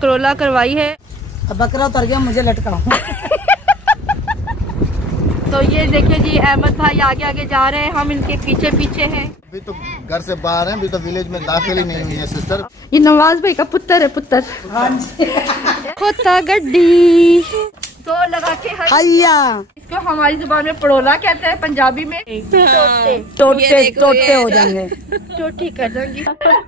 Corolla करवाई है। अब बकरा उतर गया, मुझे लटकाओ। तो ये देखिए जी, अहमद भाई आगे आगे जा रहे हैं, हम इनके पीछे पीछे हैं। अभी तो घर से बाहर हैं, अभी तो विलेज में दाखिल ही नहीं हुई है सिस्टर। ये नवाज भाई का पुत्र है, पुत्र। हाँ जी। खोता गड्डी तो लगा के हैया, इसको हमारी जुबान में पड़ोला कहते हैं, पंजाबी में टोटे टोटे टोटे हो जाएंगे, टोटी कर देंगे।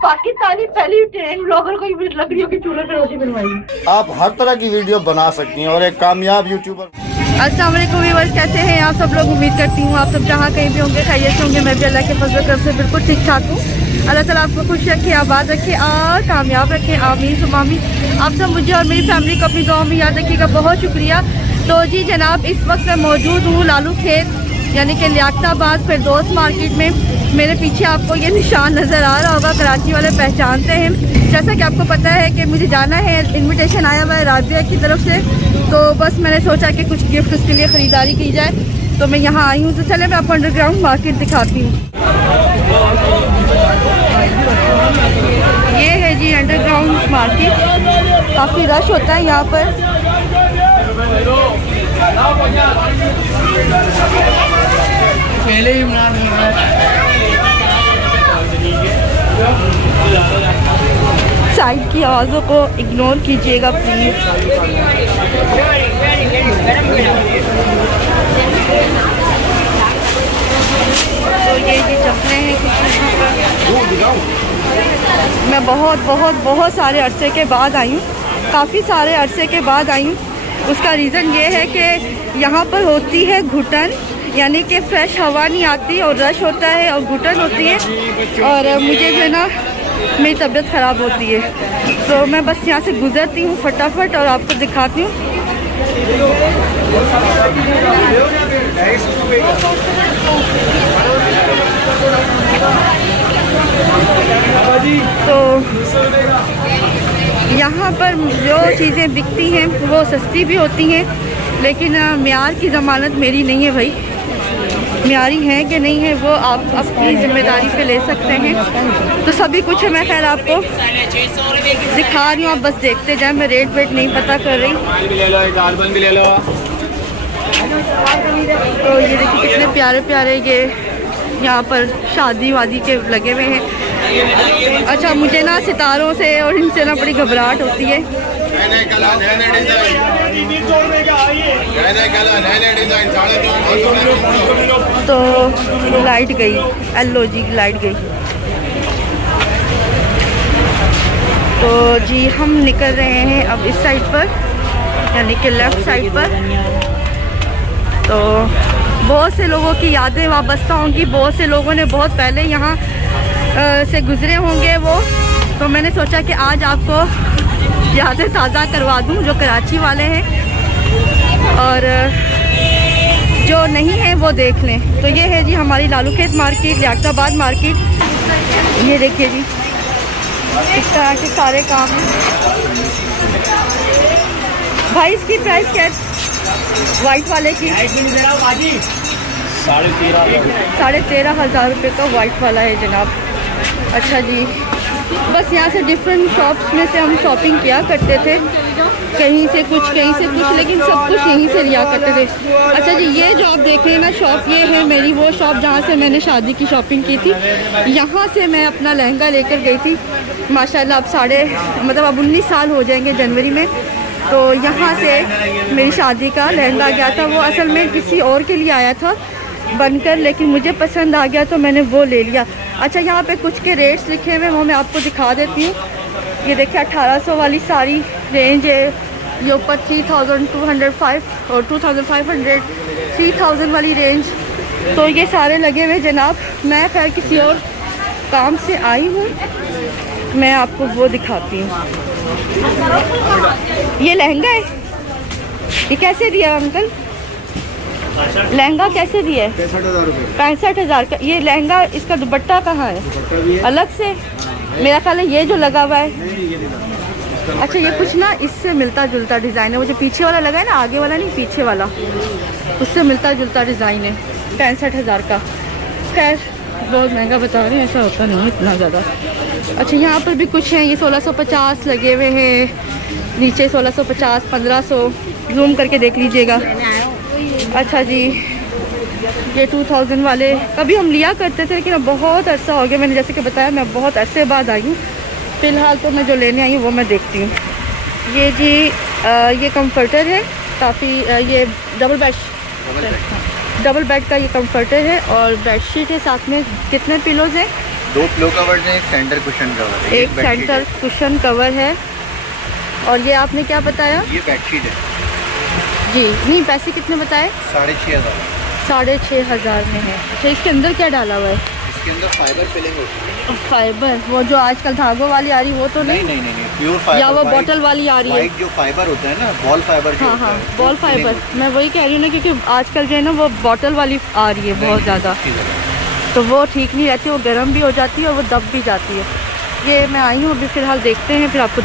पाकिस्तानी पहली ट्रेन ब्लॉगर को लकड़ियों की चूल्हे पे रोटी बनवाई। आप हर तरह की वीडियो बना सकती हैं और एक कामयाब यूट्यूबर। अस्सलाम वालेकुम व्यूअर्स, कैसे हैं आप सब लोग? उम्मीद करती हूँ आप सब जहाँ कहीं भी होंगे खैरियत से होंगे। मैं भी अल्लाह के फजल करम से बिल्कुल ठीक ठाक हूँ। अल्लाह ताला आपको खुश रखे, आबाद रखे और कामयाब रखे, आमीन सुम्मा आमीन। आप सब मुझे और मेरी फैमिली को अपनी दुआ में याद रखिएगा, बहुत शुक्रिया। तो जी जनाब, इस वक्त मैं मौजूद हूँ लालू खेत यानी कि लियाकताबाद फिरदौस मार्केट में। मेरे पीछे आपको ये निशान नज़र आ रहा होगा, कराची वाले पहचानते हैं। जैसा कि आपको पता है कि मुझे जाना है, इनविटेशन आया हुआ है राबिया की तरफ से, तो बस मैंने सोचा कि कुछ गिफ्ट उसके लिए ख़रीदारी की जाए, तो मैं यहाँ आई हूँ। तो चले मैं आपको अंडरग्राउंड मार्केट दिखाती हूँ। ये है जी अंडरग्राउंड मार्केट, काफ़ी रश होता है यहाँ पर। पहले ही साइड की आवाज़ों को इग्नोर कीजिएगा प्लीज़। तो ये जी चप्पलें हैं कुछ यहाँ पर। मैं बहुत सारे अरसे के बाद आई हूँ, काफ़ी सारे अरसे के बाद आई हूँ। उसका रीज़न ये है कि यहाँ पर होती है घुटन, यानी कि फ्रेश हवा नहीं आती और रश होता है और घुटन होती है, और मुझे जो है ना मेरी तबीयत ख़राब होती है। तो मैं बस यहाँ से गुज़रती हूँ फटाफट और आपको दिखाती हूँ। तो यहाँ पर जो चीज़ें बिकती हैं वो सस्ती भी होती हैं, लेकिन म्यार की ज़मानत मेरी नहीं है भाई। म्यारी है कि नहीं है वो आप अपनी जिम्मेदारी पे ले सकते हैं। तो सभी कुछ है, मैं खैर आपको दिखा रही हूँ, आप बस देखते जाएं। मैं रेट वेट नहीं पता कर रही। तो ये देखिए कितने प्यारे प्यारे ये यहाँ पर शादी वादी के लगे हुए हैं। अच्छा, मुझे ना सितारों से और इनसे ना बड़ी घबराहट होती है। तो लाइट गई, एलो जी लाइट गई। तो जी हम निकल रहे हैं अब इस साइड पर, यानी कि लेफ़्ट साइड पर। तो बहुत से लोगों की यादें वाबस्ता होंगी, बहुत से लोगों ने बहुत पहले यहाँ से गुज़रे होंगे वो। तो मैंने सोचा कि आज आपको यादें ताज़ा करवा दूँ जो कराची वाले हैं, और जो नहीं है वो देख लें। तो ये है जी हमारी लालू खेत मार्केट, लियाकताबाद मार्केट। ये देखिए जी इस तरह के सारे काम हैं। भाई इसकी प्राइस क्या है वाइट वाले की? 13,500 रुपये का वाइट वाला है जनाब। अच्छा जी, बस यहाँ से डिफरेंट शॉप्स में से हम शॉपिंग किया करते थे, कहीं से कुछ लेकिन सब कुछ यहीं से लिया करते थे। अच्छा जी, ये जो आप देख रहे हैं ना शॉप, ये है मेरी वो शॉप जहाँ से मैंने शादी की शॉपिंग की थी। यहाँ से मैं अपना लहंगा लेकर गई थी माशाल्लाह। अब 19 साल हो जाएंगे जनवरी में। तो यहाँ से मेरी शादी का लहंगा गया था, वो असल में किसी और के लिए आया था बनकर, लेकिन मुझे पसंद आ गया तो मैंने वो ले लिया। अच्छा, यहाँ पे कुछ के रेट्स लिखे हुए हैं, वो मैं आपको दिखा देती हूँ। ये देखिए 1800 वाली सारी रेंज है, ये ऊपर 3205 और 2500 3000 वाली रेंज। तो ये सारे लगे हुए जनाब। मैं खैर किसी और काम से आई हूँ, मैं आपको वो दिखाती हूँ। ये लहंगा है, ये कैसे दिया अंकल? लहंगा कैसे दिए? 65,000 रुपये। 65,000 का ये लहंगा। इसका दुपट्टा कहाँ है? अलग से? मेरा ख्याल है ये जो लगा हुआ है। अच्छा, ये कुछ ना इससे मिलता जुलता डिज़ाइन है। वो जो पीछे वाला लगा है ना, आगे वाला नहीं, पीछे वाला, उससे मिलता जुलता डिज़ाइन है। 65,000 का। खैर बहुत महंगा बता रहे हैं, ऐसा होता नहीं इतना ज़्यादा। अच्छा, यहाँ पर भी कुछ हैं। ये 1650 लगे हुए हैं, नीचे 1650, 1500। जूम करके देख लीजिएगा। अच्छा जी, ये 2000 वाले कभी हम लिया करते थे, लेकिन अब बहुत अरसा हो गया। मैंने जैसे कि बताया, मैं बहुत अरसे बाद आई हूँ। फ़िलहाल तो मैं जो लेने आई हूँ वो मैं देखती हूँ। ये जी ये कम्फर्टर है काफ़ी। ये डबल बेड का ये कम्फर्टर है और बेडशीट है साथ में। कितने पिलोज हैं? 2 पिलो कवर हैं, एक सेंटर कुशन कवर है। एक सेंटर कुशन कवर है। और ये आपने क्या बताया? ये बेडशीट है जी। नहीं, पैसे कितने बताए? 6,500। 6,500 में है। अच्छा, इसके अंदर क्या डाला हुआ है? इसके अंदर फाइबर फिलिंग होती है। फाइबर, वो जो आजकल धागों वाली आ रही वो तो नहीं? नहीं, प्योर फाइबर। या वो बॉटल वाली आ रही है? जो फाइबर होता है ना, बॉल फाइबर जो हाँ होता हाँ, है, बॉल फाइबर। मैं वही कह रही हूँ ना, क्योंकि आजकल जो है ना वो बॉटल वाली आ रही है बहुत ज़्यादा, तो वो ठीक नहीं रहती। वो गर्म भी हो जाती है और वो दब भी जाती है। ये मैं आई हूँ अभी, फ़िलहाल देखते हैं फिर आपको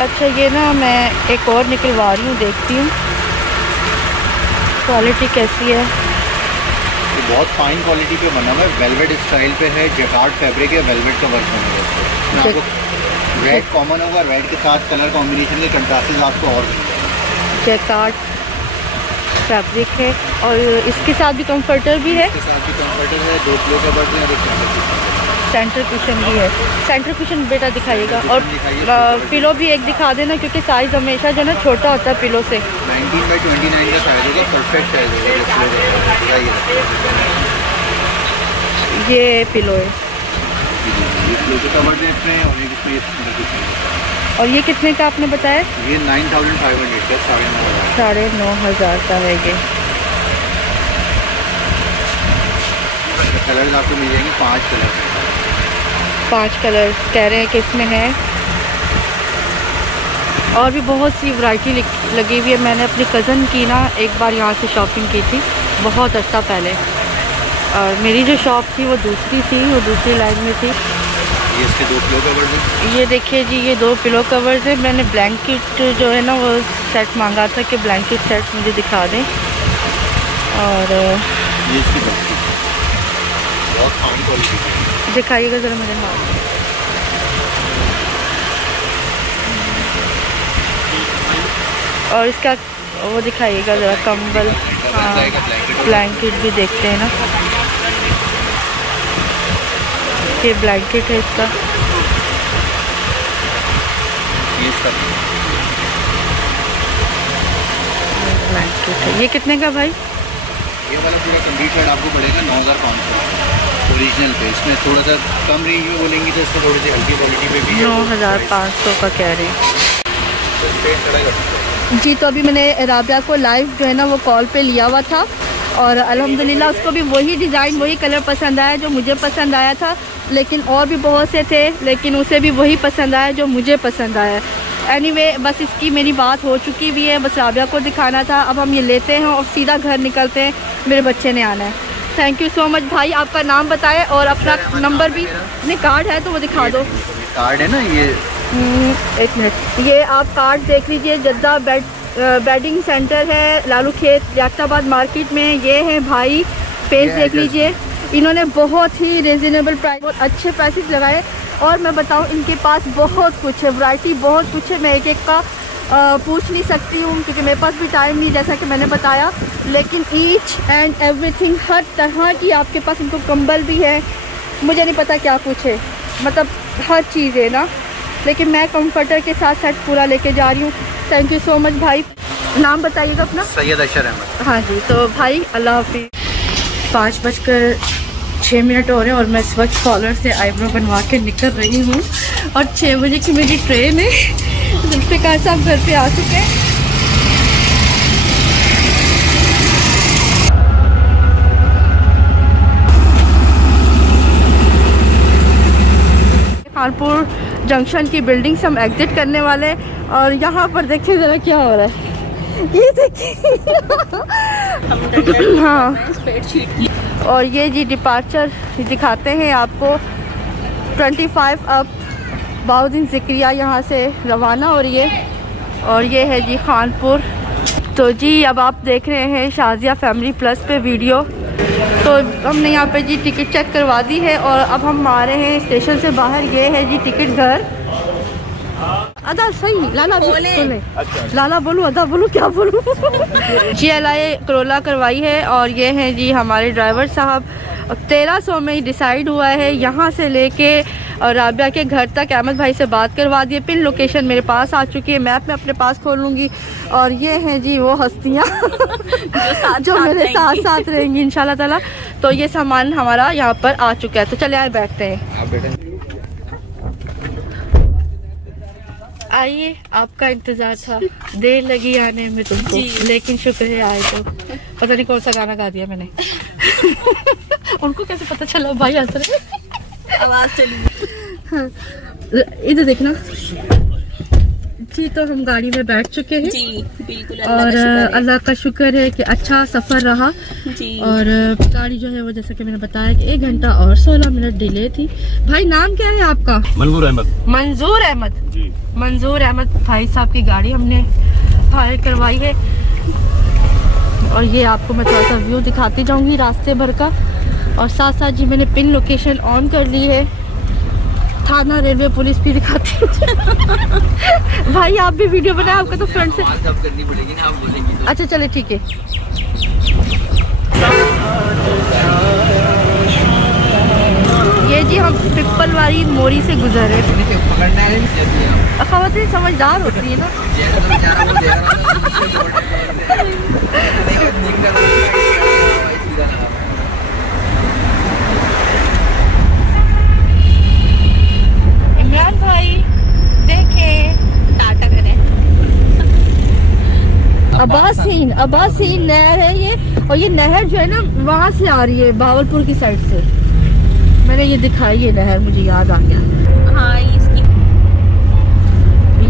अच्छा, ये ना मैं एक और निकलवा रही हूँ, देखती हूँ क्वालिटी कैसी है। ये बहुत फाइन क्वालिटी पे बना हुआ है, वेलवेट स्टाइल पे है, जैकार्ड फैब्रिक है, वेलवेट का वर्क होगा। आपको रेड कॉमन होगा, रेड के साथ कलर कॉम्बिनेशन के कंट्रास्टेस आपको और जैकार्ड फैब्रिक है और इसके साथ भी कंफर्टर भी है। इसके साथ भी कंफर्टर है, 2 पिलो कवर हैं और एक सेंटर कुशन भी है। सेंटर कुशन बेटा दिखाइएगा और पिलो भी एक दिखा देना, क्योंकि साइज़ हमेशा जो ना छोटा होता है पिलो से। 19x29 का साइज होगा, परफेक्ट साइज होगा। ये पिलो है। ये पिलो के कवर हैं इसमें और एक इसमें सेंटर कुशन है। और ये कितने का आपने बताया? ये 9,500 का, 9,500 का है ये। कलर आपको मिल जाएंगे 5 कलर। 5 कलर कह रहे हैं कि इसमें है। और भी बहुत सी वैरायटी लगी हुई है। मैंने अपनी कज़न की ना एक बार यहाँ से शॉपिंग की थी, बहुत अर्सा पहले। और मेरी जो शॉप थी वो दूसरी थी, वो दूसरी लाइन में थी। ये इसके 2 पिलो कवर्स हैं। ये देखिए जी, ये 2 पिलो कवर्स हैं। मैंने ब्लैंकेट जो है ना वो सेट मांगा था कि ब्लैंकेट सेट मुझे दिखा दें। और ये इसकी बहुत फाइन क्वालिटी है। दिखाइएगा ज़रा मेरे हाथ। और इसका वो दिखाइएगा ज़रा कंबल। हाँ, ब्लैंकेट भी देखते हैं ना। ये ब्लैंकेट है इसका। ब्लैंकेट है। ये कितने का भाई? ये वाला पूरा कंप्लीट सेट आपको पड़ेगा 9,500 ओरिजिनल पे। इसमें थोड़ा सा कम रेंज में बोलेंगी तो इसमें थोड़ी सी हल्की क्वालिटी पे भी है। 9,500 का कह रहे हैं जी। तो अभी मैंने राबिया को लाइव जो है ना वो कॉल पे लिया हुआ था और अल्हम्दुलिल्लाह उसको भी वही डिज़ाइन, वही कलर पसंद आया जो मुझे पसंद आया था। लेकिन और भी बहुत से थे, लेकिन उसे भी वही पसंद आया जो मुझे पसंद आया। एनीवे, बस इसकी मेरी बात हो चुकी भी है, बस राबिया को दिखाना था। अब हम ये लेते हैं और सीधा घर निकलते हैं, मेरे बच्चे ने आना है। थैंक यू सो मच भाई। आपका नाम बताएं और अपना नंबर भी। नहीं, कार्ड है तो वो दिखा दो। कार्ड है ना ये। 1 मिनट, ये आप कार्ड देख लीजिए। जद्दा बेडिंग सेंटर है, लालू खेत, याताबाद मार्केट में। ये है भाई, फेस देख लीजिए। इन्होंने बहुत ही रिजनेबल प्राइस, बहुत अच्छे प्राइसेस लगाए। और मैं बताऊं, इनके पास बहुत कुछ है, वैरायटी बहुत कुछ है। मैं एक एक का पूछ नहीं सकती हूँ क्योंकि मेरे पास भी टाइम नहीं, जैसा कि मैंने बताया। लेकिन ईच एंड एवरीथिंग, हर तरह की आपके पास। इनको कंबल भी है, मुझे नहीं पता क्या कुछ है, मतलब हर चीज़ है ना। लेकिन मैं कंफर्टर के साथ सेट पूरा लेके जा रही हूँ। थैंक यू सो मच भाई। नाम बताइएगा अपना। सैयद अशर अहमद। हाँ जी, तो भाई अल्लाह हाफिज़। 5:06 हो रहे हैं और मैं इस वक्त कॉलर से आईब्रो बनवा के निकल रही हूँ और 6 बजे की मेरी ट्रेन है। जुल्फ़िकार साहब घर पे आ चुके हैं। कानपुर जंक्शन की बिल्डिंग से हम एग्ज़िट करने वाले हैं और यहाँ पर देखिए ज़रा क्या हो रहा है। ये देखिए हाँ। और ये जी डिपार्चर दिखाते हैं आपको 25 अप बाउद्दीन ज़िक्रिया यहाँ से रवाना हो रही है। और ये है जी खानपुर। तो जी अब आप देख रहे हैं शाज़िया फैमिली प्लस पे वीडियो। तो हमने यहाँ पे जी टिकट चेक करवा दी है और अब हम आ रहे हैं स्टेशन से बाहर। ये है जी टिकट घर। अदा सही लाला बोले, लाला बोलूँ अदा बोलूँ क्या बोलूँ GLI करोला करवाई है। और ये हैं जी हमारे ड्राइवर साहब। 1300 में ही डिसाइड हुआ है यहाँ से लेके और राबिया के घर तक। अहमद भाई से बात करवा दिए, पिन लोकेशन मेरे पास आ चुकी है, मैप में अपने पास खोल लूँगी। और ये हैं जी वो हस्तियाँ जो मेरे साथ साथ रहेंगी इंशाल्लाह ताला। तो ये सामान हमारा यहाँ पर आ चुका है। तो चले आए बैठते हैं। आइए, आपका इंतजार था, देर लगी आने में तुमको, लेकिन शुक्र है आए। तो पता नहीं कौन सा गाना गा दिया मैंने उनको कैसे पता चला भाई हंस रहे आवाज चली। हाँ, इधर देखना जी। तो हम गाड़ी में बैठ चुके हैं जी, बिल्कुल। और अल्लाह का शुक्र है कि अच्छा सफ़र रहा जी। और गाड़ी जो है वो जैसा कि मैंने बताया कि 1 घंटा और 16 मिनट डिले थी। भाई नाम क्या है आपका? मंजूर अहमद। मंजूर अहमद जी। मंजूर अहमद भाई साहब की गाड़ी हमने हायर करवाई है। और ये आपको मैं थोड़ा सा व्यू दिखाती जाऊंगी रास्ते भर का। और साथ साथ जी मैंने पिन लोकेशन ऑन कर ली है। थाना रेलवे पुलिस भी दिखाती है भाई आप भी वीडियो बनाए, आपका तो फ्रंट से करनी पड़ेगी ना, आप बोलेंगी तो। अच्छा चले ठीक है। ये जी हम पिपल वाली मोरी से गुजर रहे हैं। खवातीन समझदार होती है ना इमरान भाई देखें टाटा करें। अब्बासीन नहर है ये। और ये नहर जो है ना वहाँ से आ रही है, भावलपुर की साइड से। मैंने ये दिखाई है नहर, मुझे याद आ गया। हाँ इसकी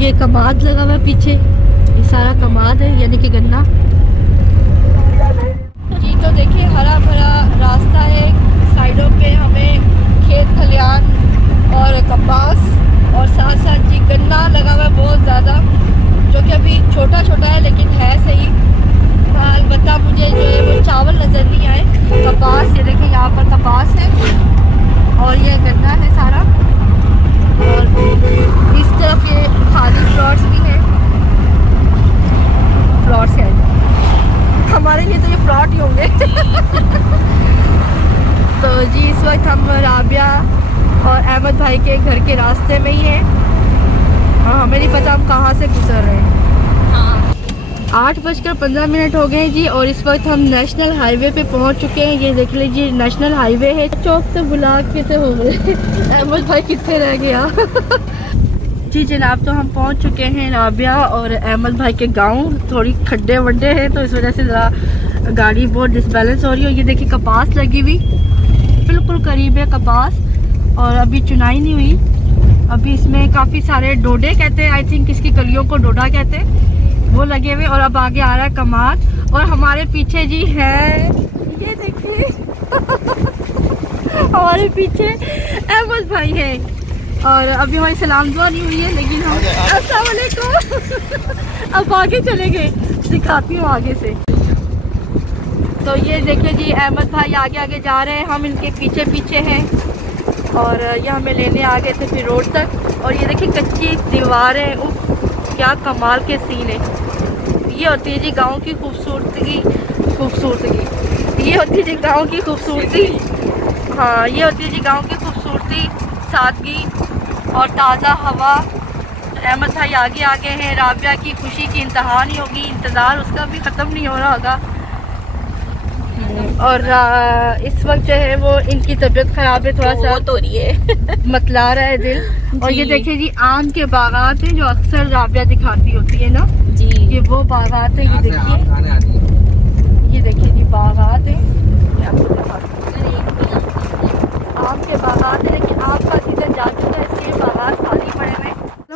ये कमाद लगा हुआ है पीछे, ये सारा कमाद है यानी कि गन्ना जी। तो देखिए हरा भरा रास्ता है, साइडों पे हमें खेत खलियान और कपास और साथ साथ जी गन्ना लगा हुआ है बहुत ज़्यादा, जो कि अभी छोटा छोटा है लेकिन है सही। अलबत्ता मुझे जो है वो चावल नज़र नहीं आए। कपास ये देखिए यहाँ पर कपास है और ये गन्ना है सारा। और इस तरफ ये खाली प्लॉट्स भी हैं। प्लॉट्स हैं हमारे लिए, तो ये प्लॉट ही होंगे तो जी इस वक्त हम राबिया और अहमद भाई के घर के रास्ते में ही हैं और हमें नहीं पता हम कहाँ से गुजर रहे हैं। 8:15 हो गए जी। और इस वक्त हम नेशनल हाईवे पे पहुंच चुके हैं। ये देख लीजिए नेशनल हाईवे है। चौक से बुला के तो हो गए अहमद भाई कितने रह गया जी जनाब। तो हम पहुंच चुके हैं राबिया और अहमद भाई के गांव। थोड़ी खड्डे वड्डे हैं तो इस वजह से ज़रा गाड़ी बहुत डिसबैलेंस हो रही है। ये देखिए कपास लगी हुई बिल्कुल करीब है कपास, और अभी चुनाई नहीं हुई। अभी इसमें काफ़ी सारे डोडे कहते हैं, आई थिंक इसकी कलियों को डोडा कहते हैं, वो लगे हुए। और अब आगे आ रहा है कमाद और हमारे पीछे जी है ये देखिए हमारे पीछे अहमद भाई है। और अभी हमारी सलाम दुआ नहीं हुई है लेकिन हम अस्सलाम वालेकुम अब आगे चले गए, दिखाती हूँ आगे से। तो ये देखिए जी अहमद भाई आगे आगे जा रहे हैं, हम इनके पीछे पीछे हैं। और ये हमें लेने आ गए थे फिर रोड तक। और ये देखिए कच्ची दीवारें, क्या कमाल के सीन है। ये होती है जी गांव की खूबसूरती। ये होती है जी गांव की खूबसूरती। हाँ ये होती है जी गांव की खूबसूरती, सादगी और ताज़ा हवा। अहमद भाई आगे आगे हैं। राबिया की खुशी की इंतहा नहीं होगी, इंतज़ार उसका भी ख़त्म नहीं हो रहा होगा। और इस वक्त जो है वो इनकी तबीयत ख़राब है, थोड़ा सा हो रही है मतला रहा है दिल। और ये देखिए जी आम के बागात हैं जो अक्सर राबिया दिखाती होती है ना जी, ये वो बागात है। ये देखिए जी बागात है, आम के बागात है, लेकिन आम का सीजन जा चुका है इसलिए बागात खाली पड़े हुए।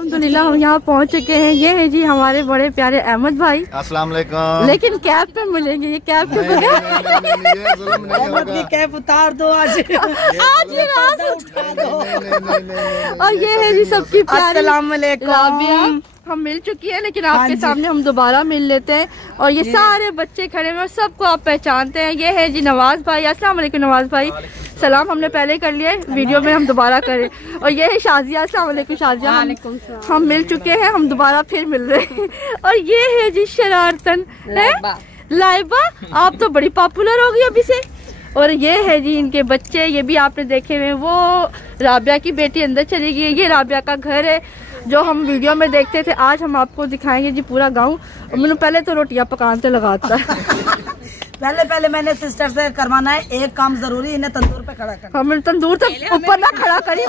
अल्हम्दुलिल्लाह हम यहाँ पहुँच चुके हैं। ये है जी हमारे बड़े प्यारे अहमद भाई। अस्सलाम वालेकुम। लेकिन कैब पे मिलेंगे, ये कैब के बगैर अहमद की कैप उतार दो आज आज ये रात उठा दो। और ये है जी सबकी प्यारी अस्सलाम वालेकुम। राबिया। हम मिल चुकी है लेकिन आपके सामने हम दोबारा मिल लेते हैं। और ये सारे बच्चे खड़े हैं और सबको आप पहचानते हैं। ये है जी नवाज भाई। अस्सलाम वालेकुम नवाज भाई। सलाम हमने पहले कर लिया है, वीडियो में हम दोबारा करें। और ये है शाजिया। अस्सलाम वालेकुम शाजिया। हम मिल चुके हैं, हम दोबारा फिर मिल रहे हैं। और ये है जी शरारतन है लाइबा। आप तो बड़ी पॉपुलर हो गई अभी से। और ये है जी इनके बच्चे, ये भी आपने देखे हुए। वो राबिया की बेटी अंदर चली गई है। ये राबिया का घर है जो हम वीडियो में देखते थे। आज हम आपको दिखाएंगे जी पूरा गांव। और मैंने पहले तो रोटियां पकाने लगाता पहले मैंने सिस्टर से करवाना है एक काम जरूरी, इन्हें तंदूर पे खड़ा करना। हमने तंदूर तक ऊपर ना खड़ा करी,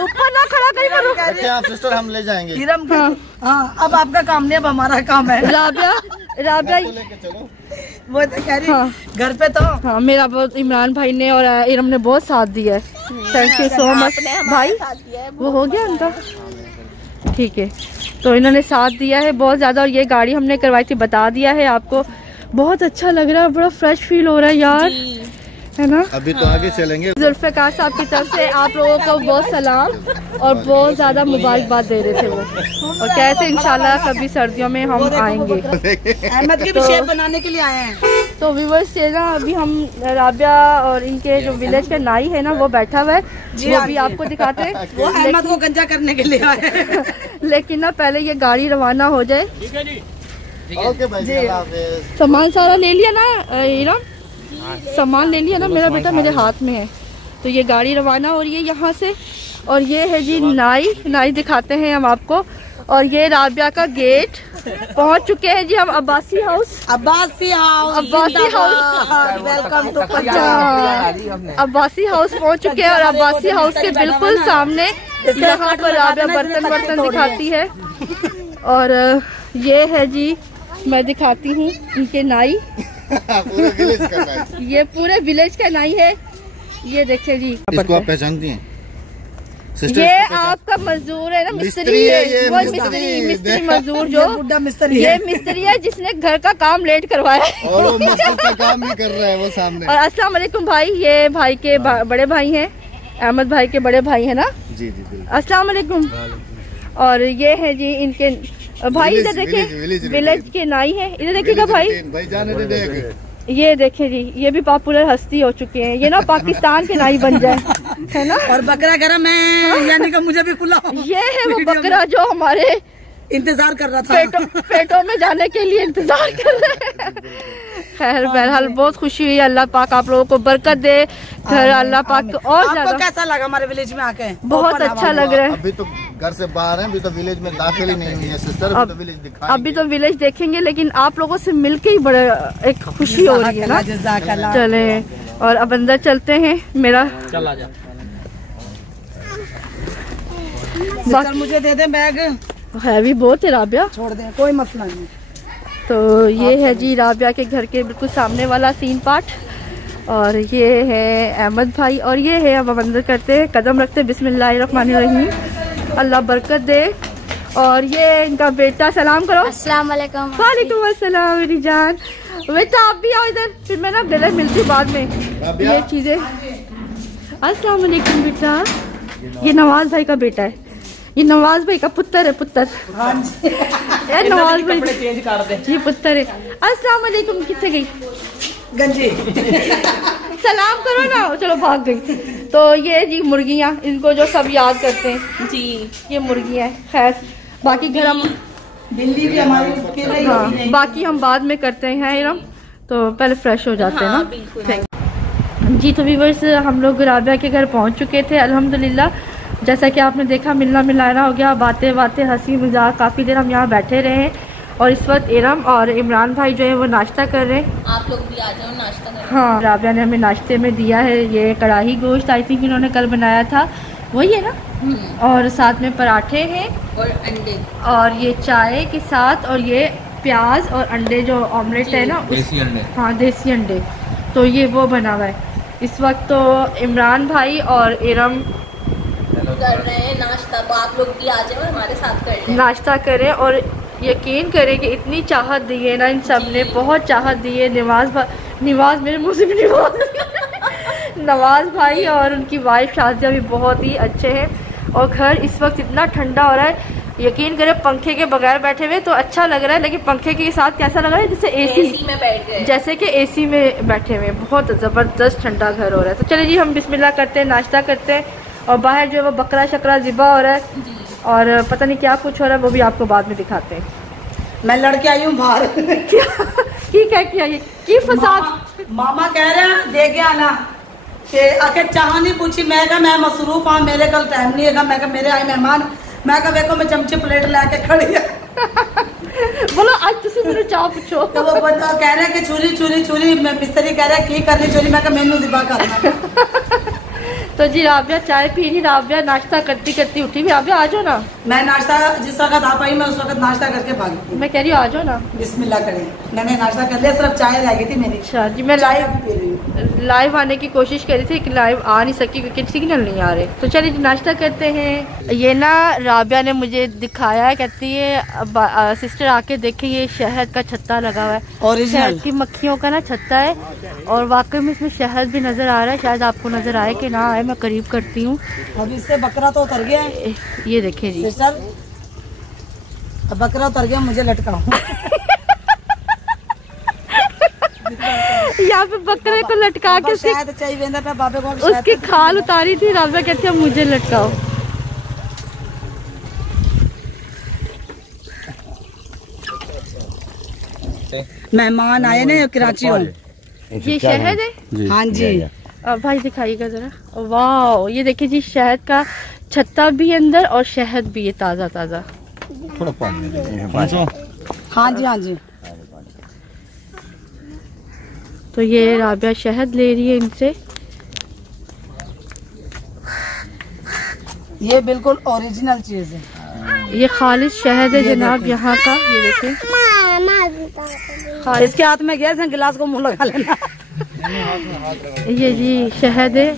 ऊपर ना खड़ा करी। आप सिस्टर हम ले जाएंगे। हाँ अब आपका काम नहीं, अब हमारा काम है। राबिया वो तो कह रही घर पे तो हाँ मेरा बहुत इमरान भाई ने और इरम ने बहुत साथ दिया है। थैंक यू सो मच भाई। वो हो गया उनका, ठीक है। तो इन्होंने साथ दिया है बहुत ज्यादा। और ये गाड़ी हमने करवाई थी, बता दिया है आपको। बहुत अच्छा लग रहा है, बड़ा फ्रेश फील हो रहा है यार, है ना। अभी तो आगे चलेंगे। जुल्फ़िकार साहब की तरफ से आप लोगों को बहुत सलाम और बहुत ज्यादा मुबारकबाद दे रहे थे वो। और कहते इंशाल्लाह कभी सर्दियों में हम आएंगे। अहमद के भी शेप बनाने के लिए आए हैं। तो व्यूअर्स ना अभी हम राबिया और इनके जो विलेज का नाई है ना वो बैठा हुआ है, वो भी आपको दिखाते हैं। वो अहमद को गंजा करने के लिए आए हैं। लेकिन ना पहले ये गाड़ी रवाना हो जाए। ओके भाई जी। सामान सारा ले लिया ना इरम? सामान ले लिया ना मेरा बेटा? मेरे हाथ में है। तो ये गाड़ी रवाना हो रही है यहाँ से। और ये है जी नाई दिखाते हैं हम आपको। और ये राबिया का गेट पहुँच चुके हैं जी हम। Abbasi house welcome to Abbasi house पहुँच चुके हैं। और अब्बासी हाउस के बिल्कुल सामने यहाँ पर राबिया बर्तन दिखाती है। और ये है जी मैं दिखाती हूँ इनके नाई। ये पूरे विलेज का नाई है। ये देखिए जी, इसको आप पहचानती हैं? ये आपका मजदूर है ना, मिस्त्री है। वो मिस्त्री मजदूर जो बुढ़ा मिस्त्री ये मिस्त्री है जिसने घर का काम लेट करवाया है। और वो मिस्त्री का काम भी कर रहा है वो सामने। और अस्सलाम वालेकुम भाई। ये भाई के बड़े भाई हैं, अहमद भाई के बड़े भाई है ना। जी जी बिल्कुल। अस्सलाम वालेकुम। और ये है जी इनके भाई। इधर देखिए विलेज के नाई है। इधर देखिएगा भाई। ये देखे जी, ये भी पॉपुलर हस्ती हो चुके हैं। ये ना पाकिस्तान के नाई बन जाए, है ना। और बकरा गरम है यानी कि मुझे भी बुलाओ। ये है वो बकरा जो हमारे इंतजार कर रहा था, पेटों में जाने के लिए इंतजार कर रहे हैं। खैर बहरहाल बहुत खुशी हुई। अल्लाह पाक आप लोगों को बरकत दे। घर अल्लाह पाक और ज्यादा। कैसा लगा हमारे विलेज में आके? बहुत अच्छा लग रहा है। अभी तो घर से बाहर हैं, अभी तो विलेज में दाखिल ही नहीं हुई है सिस्टर। अभी तो विलेज देखेंगे, लेकिन आप लोगों से मिलके ही बड़ा एक खुशी हो रही है ना। चले और अब अंदर चलते हैं। मेरा चला जा। मुझे दे दे बैग। हैवी बहुत है राबिया। छोड़ दे, कोई मसला नहीं। तो ये है जी राबिया के घर के बिल्कुल सामने वाला सीन पार्ट। और ये है अहमद भाई। और ये है अब अंदर करते हैं, कदम रखते हैं। बिस्मिल्लाहिर्रहमानिर्रहीम। अल्लाह बरकत दे। और ये इनका बेटा, सलाम करो। अस्सलाम वालेकुम। वालेकुम अस्सलाम मेरी जान। बेटा आप भी आओ इधर, फिर मैं ना गले मिलती हूँ बाद में ये चीजें। अस्सलाम वालेकुम बेटा। ये नवाज भाई का बेटा है। ये नवाज भाई का पुत्र है, पुत्र। यार नवाज भाई चेंज कर दे। ये पुत्र है। अस्सलाम वालेकुम। कितने गई गंजी? सलाम करो ना। चलो भाग गई। तो ये जी मुर्गियाँ, इनको जो सब याद करते हैं जी, ये मुर्गियाँ हैं। खैर बाकी घर हम बिल्ली भी हमारी हाँ बाकी हम बाद में करते हैं इरम। तो पहले फ्रेश हो जाते हैं ना। जी तो व्यूअर्स हम लोग राबिया के घर पहुंच चुके थे अल्हम्दुलिल्लाह। जैसा कि आपने देखा मिलना मिलाना हो गया, बातें बातें हंसी मजाक, काफ़ी देर हम यहाँ बैठे रहे। और इस वक्त इरम और इमरान भाई जो है वो नाश्ता कर रहे हैं। आप लोग भी आ जाओ नाश्ता करें। हाँ राबिया ने हमें नाश्ते में दिया है ये कढ़ाई गोश्त, आई थिंक इन्होंने कल बनाया था, वही है ना। और साथ में पराठे हैं और अंडे, और ये चाय के साथ, और ये प्याज और अंडे जो ऑमलेट है ना, देसी अंडे। हाँ देसी अंडे। तो ये वो बना हुआ है इस वक्त। तो इमरान भाई और इरम कर रहे हैं नाश्ता, तो आप लोग भी आ जाओ हमारे साथ कर लें। नाश्ता करें और यकीन करें कि इतनी चाहत दी है ना इन सब ने, बहुत चाहत दी है। नवाज मेरे मुँह से भी नवाज भाई और उनकी वाइफ शाजिया भी बहुत ही अच्छे हैं। और घर इस वक्त इतना ठंडा हो रहा है, यकीन करें पंखे के बगैर बैठे हुए तो अच्छा लग रहा है, लेकिन पंखे के साथ कैसा लग रहा है जैसे एसी में बैठ गए, जैसे कि एसी में बैठे हुए। बहुत ज़बरदस्त ठंडा घर हो रहा है। तो चलिए जी हम बिस्मिल्लाह करते हैं, नाश्ता करते हैं। और बाहर जो है वो बकरा शकरा ज़िबा हो रहा है और पता नहीं क्या कुछ हो रहा है, वो भी आपको बाद में दिखाते हैं। मैं लड़के आई हूँ बाहर। क्या किया ये की फसाद? मामा कह रहे हैं दे के आना कि आखिर चाह नहीं पूछी। मैं कहा मैं मसरूफ हाँ, मेरे कल टाइम नहीं है। मैं कहा मेरे आए मेहमान, मैं कहा देखो मैं चमचे प्लेट लेके खड़ी है। बोलो आज तुम मेरे चाह पूछो। तो वो कह रहे हैं कि छुरी मैं मिस्त्री कह रहा है की करनी छुरी। मैं कहा मैनू ज़िबा करना। तो जी राबिया चाय पी रही, राबिया नाश्ता करती करती उठी भी। राबिया आ जाओ ना। मैं नाश्ता जिस वक्त आ पाई मैं उस वक्त नाश्ता करके भागी। मैं कह रही हूँ आ जाओ ना। बिस्मिल्लाह करें, मैंने नाश्ता कर लिया, सिर्फ चाय लगी थी मेरी। अच्छा जी, मैं लाइव आने की कोशिश करी थी कि लाइव आ नहीं सकी क्योंकि सिग्नल नहीं आ रहे। तो चलिए नाश्ता करते हैं। ये ना राबिया ने मुझे दिखाया है, कहती है सिस्टर आके देखे ये शहद का छत्ता लगा हुआ है, और शहद की मक्खियों का ना छत्ता है। और वाकई में इसमें शहद भी नजर आ रहा है, शायद आपको नजर आए कि ना आए, मैं करीब करती हूँ। अब इससे बकरा तो उतर गया है, ये देखिए जी सिस्टर, अब बकरा उतर गया, मुझे लटकाओ। यहाँ पे बकरे को लटका के उसकी खाल उतारी थी। राबिया कहती है मुझे लटकाओ। मेहमान आए ना कराची हो। ये शहद है? हाँ जी। भाई दिखाइएगा जरा। वाह, ये देखिए जी शहद का छत्ता भी अंदर और शहद भी है ताज़ा ताज़ा। थोड़ा पानी। हाँ जी हाँ जी। तो ये राबिया शहद ले रही है इनसे। ये बिल्कुल ओरिजिनल चीज है, ये खालिस शहद है जनाब यहाँ का। ये देखिए इसके हाथ में गैस है, गिलास को मुंह लगा लेना। ये जी शहद है।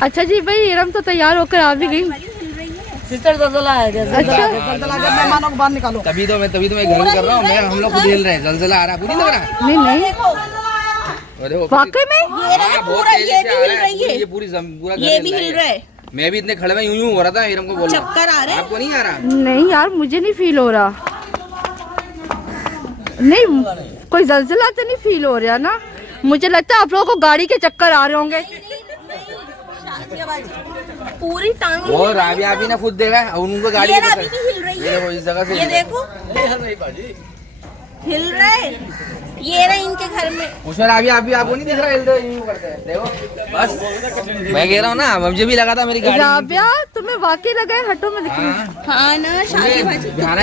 अच्छा जी भाई इरम तो तैयार होकर आ भी गई। सिस्टर जलजला है। अच्छा मेहमानों को बाहर निकालो। तभी तो मैं घर में कर रहा हूँ। हम लोग खुद हिल रहे हैं, जलजला आ रहा है, पूरी लग रहा है। नहीं वाकई में ये पूरा ये भी हिल रहा है। मैं भी इतने खड़े में यूं हो रहा था, इरम को बोल चक्कर आ रहा है। आपको नहीं आ रहा? नहीं यार मुझे नहीं फील हो रहा। नहीं कोई जलजला तो नहीं फील हो रहा ना। मुझे लगता है आप लोगों को गाड़ी के चक्कर आ रहे होंगे। पूरी टांग वो राबिया भी ना खुद देखा है, उनको गाड़ी हिल रही है। इस जगह से ये देखो हिल रहा है, ये रहा इनके घर में। उसमें राबिया अभी आपको नहीं दिख रहा, हिलते यूं करते हैं। देखो बस मैं कह रहा हूँ ना, मुझे भी लगा था मेरी गाड़ी। राबिया तुम्हें वाकई लगा है? हटो मैं दिखूं। हाँ ना शादी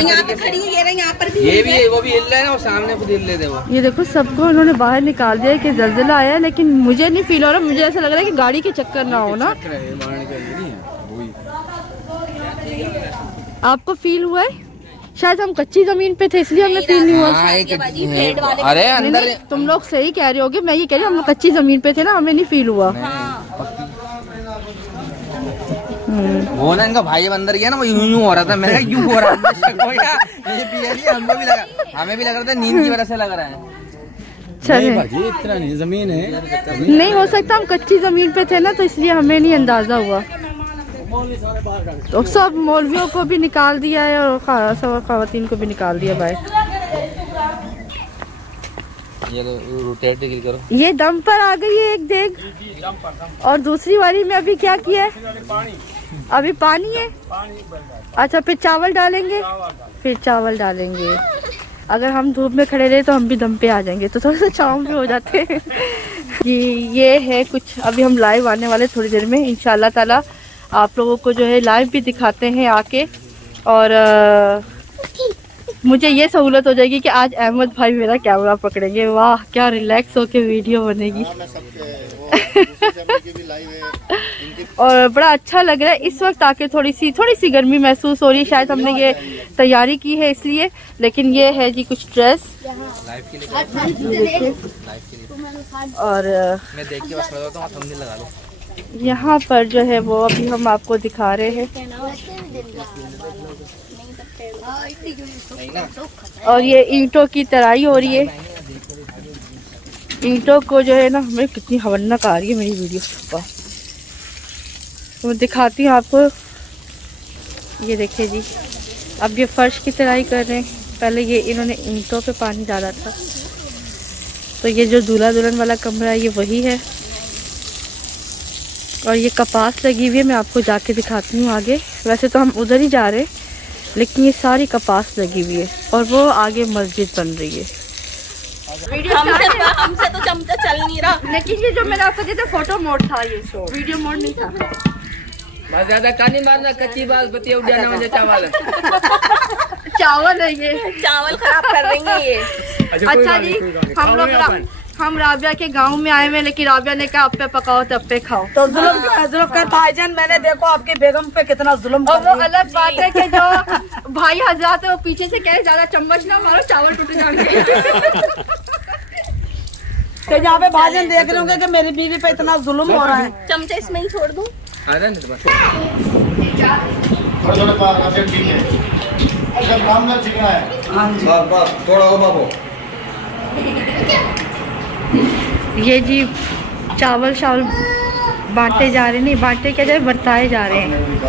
यहाँ पे खड़ी हुई है, यहाँ पर भी ये भी वो भी हिल रहे हैं ना, वो सामने खुद हिल रहे थे वो। ये देखो सबको उन्होंने बाहर निकाल दिया कि जलजला आया है, लेकिन मुझे नहीं फील हो रहा। मुझे ऐसा लग रहा है कि गाड़ी के चक्कर ना हो ना। आपको फील हुआ है? शायद हम कच्ची जमीन पे थे इसलिए हमें फील नहीं हुआ। अरे अंदर तुम लोग सही कह रहे होगे, मैं ये कह रही हूँ हम कच्ची जमीन पे थे ना, हमें नहीं फील हुआ। वो ना इनका भाई अंदर गया ना, वो यूं हो रहा था। मैं यूं हो रहा है, हमको भी लगा, हमें भी लग रहा था नींद की वजह से लग रहा है। चलिए इतना नहीं, जमीन है नहीं हो सकता, हम कच्ची जमीन पे थे ना तो इसलिए हमें नहीं अंदाजा हुआ। तो सब मौलवियों को भी निकाल दिया है और सब खवातीन को भी निकाल दिया भाई। ये रोटेट करो। ये दम पर आ गई है एक देग, और दूसरी वाली में अभी क्या किया है? अभी पानी है। अच्छा फिर चावल डालेंगे, फिर चावल डालेंगे। अगर हम धूप में खड़े रहे तो हम भी दम पे आ जाएंगे, तो थोड़ा सा छाँव भी हो जाते हैं। ये है कुछ। अभी हम लाइव आने वाले थोड़ी देर में इंशाल्लाह ताला, आप लोगों को जो है लाइव भी दिखाते हैं आके। और मुझे ये सहूलत हो जाएगी कि आज अहमद भाई मेरा कैमरा पकड़ेंगे। वाह क्या रिलैक्स होके वीडियो बनेगी। और बड़ा अच्छा लग रहा है इस वक्त आके। थोड़ी सी गर्मी महसूस हो रही है, शायद हमने ये तैयारी की है इसलिए। लेकिन ये है जी कुछ ड्रेस और यहाँ पर जो है वो अभी हम आपको दिखा रहे हैं। और ये ईंटों की तराई हो रही है। ईंटों को जो है ना, हमें कितनी हवन्नक आ रही है मेरी वीडियो पर, तो मैं दिखाती हूँ आपको। ये देखिए जी, अब ये फर्श की तराई कर रहे हैं। पहले ये इन्होंने ईंटों पे पानी डाला था। तो ये जो दूल्हा दुल्हन वाला कमरा है ये वही है। और ये कपास लगी हुई है, मैं आपको जाके दिखाती हूँ आगे। वैसे तो हम उधर ही जा रहे हैं, लेकिन ये सारी कपास लगी हुई है और वो आगे मस्जिद बन रही है। हमसे तो चमचा चल नहीं रहा। लेकिन ये जो मैंने आपको दिया था फोटो मोड था, ये वीडियो मोड नहीं था। बस ज्यादा कानी मारना, कच्ची बात बतिया उड़ जाना। मुझे चावल चावल है ये, चावल खराब कर देंगे ये। अच्छा जी, हम राबिया के गांव में आए हुए, लेकिन राबिया ने कहा अप्पे पकाओ तो अप्पे खाओ। तो जुल्म कर भाईजान, मैंने देखो आपकी बेगम पे कितना जुल्म। और वो अलग बात है कि जो भाई हजरात है वो पीछे से कहे ज्यादा चम्मच ना मारो, चावल टूट जाएंगे। तो यहाँ पे भाईजान देख रहे होंगे कि मेरी बीवी पे इतना जुल्म हो रहा है। चमचे इसमें ही छोड़ दूं। ये जी चावल बांटे जा रहे, नहीं बांटे क्या जाए, बरताए जा रहे हैं।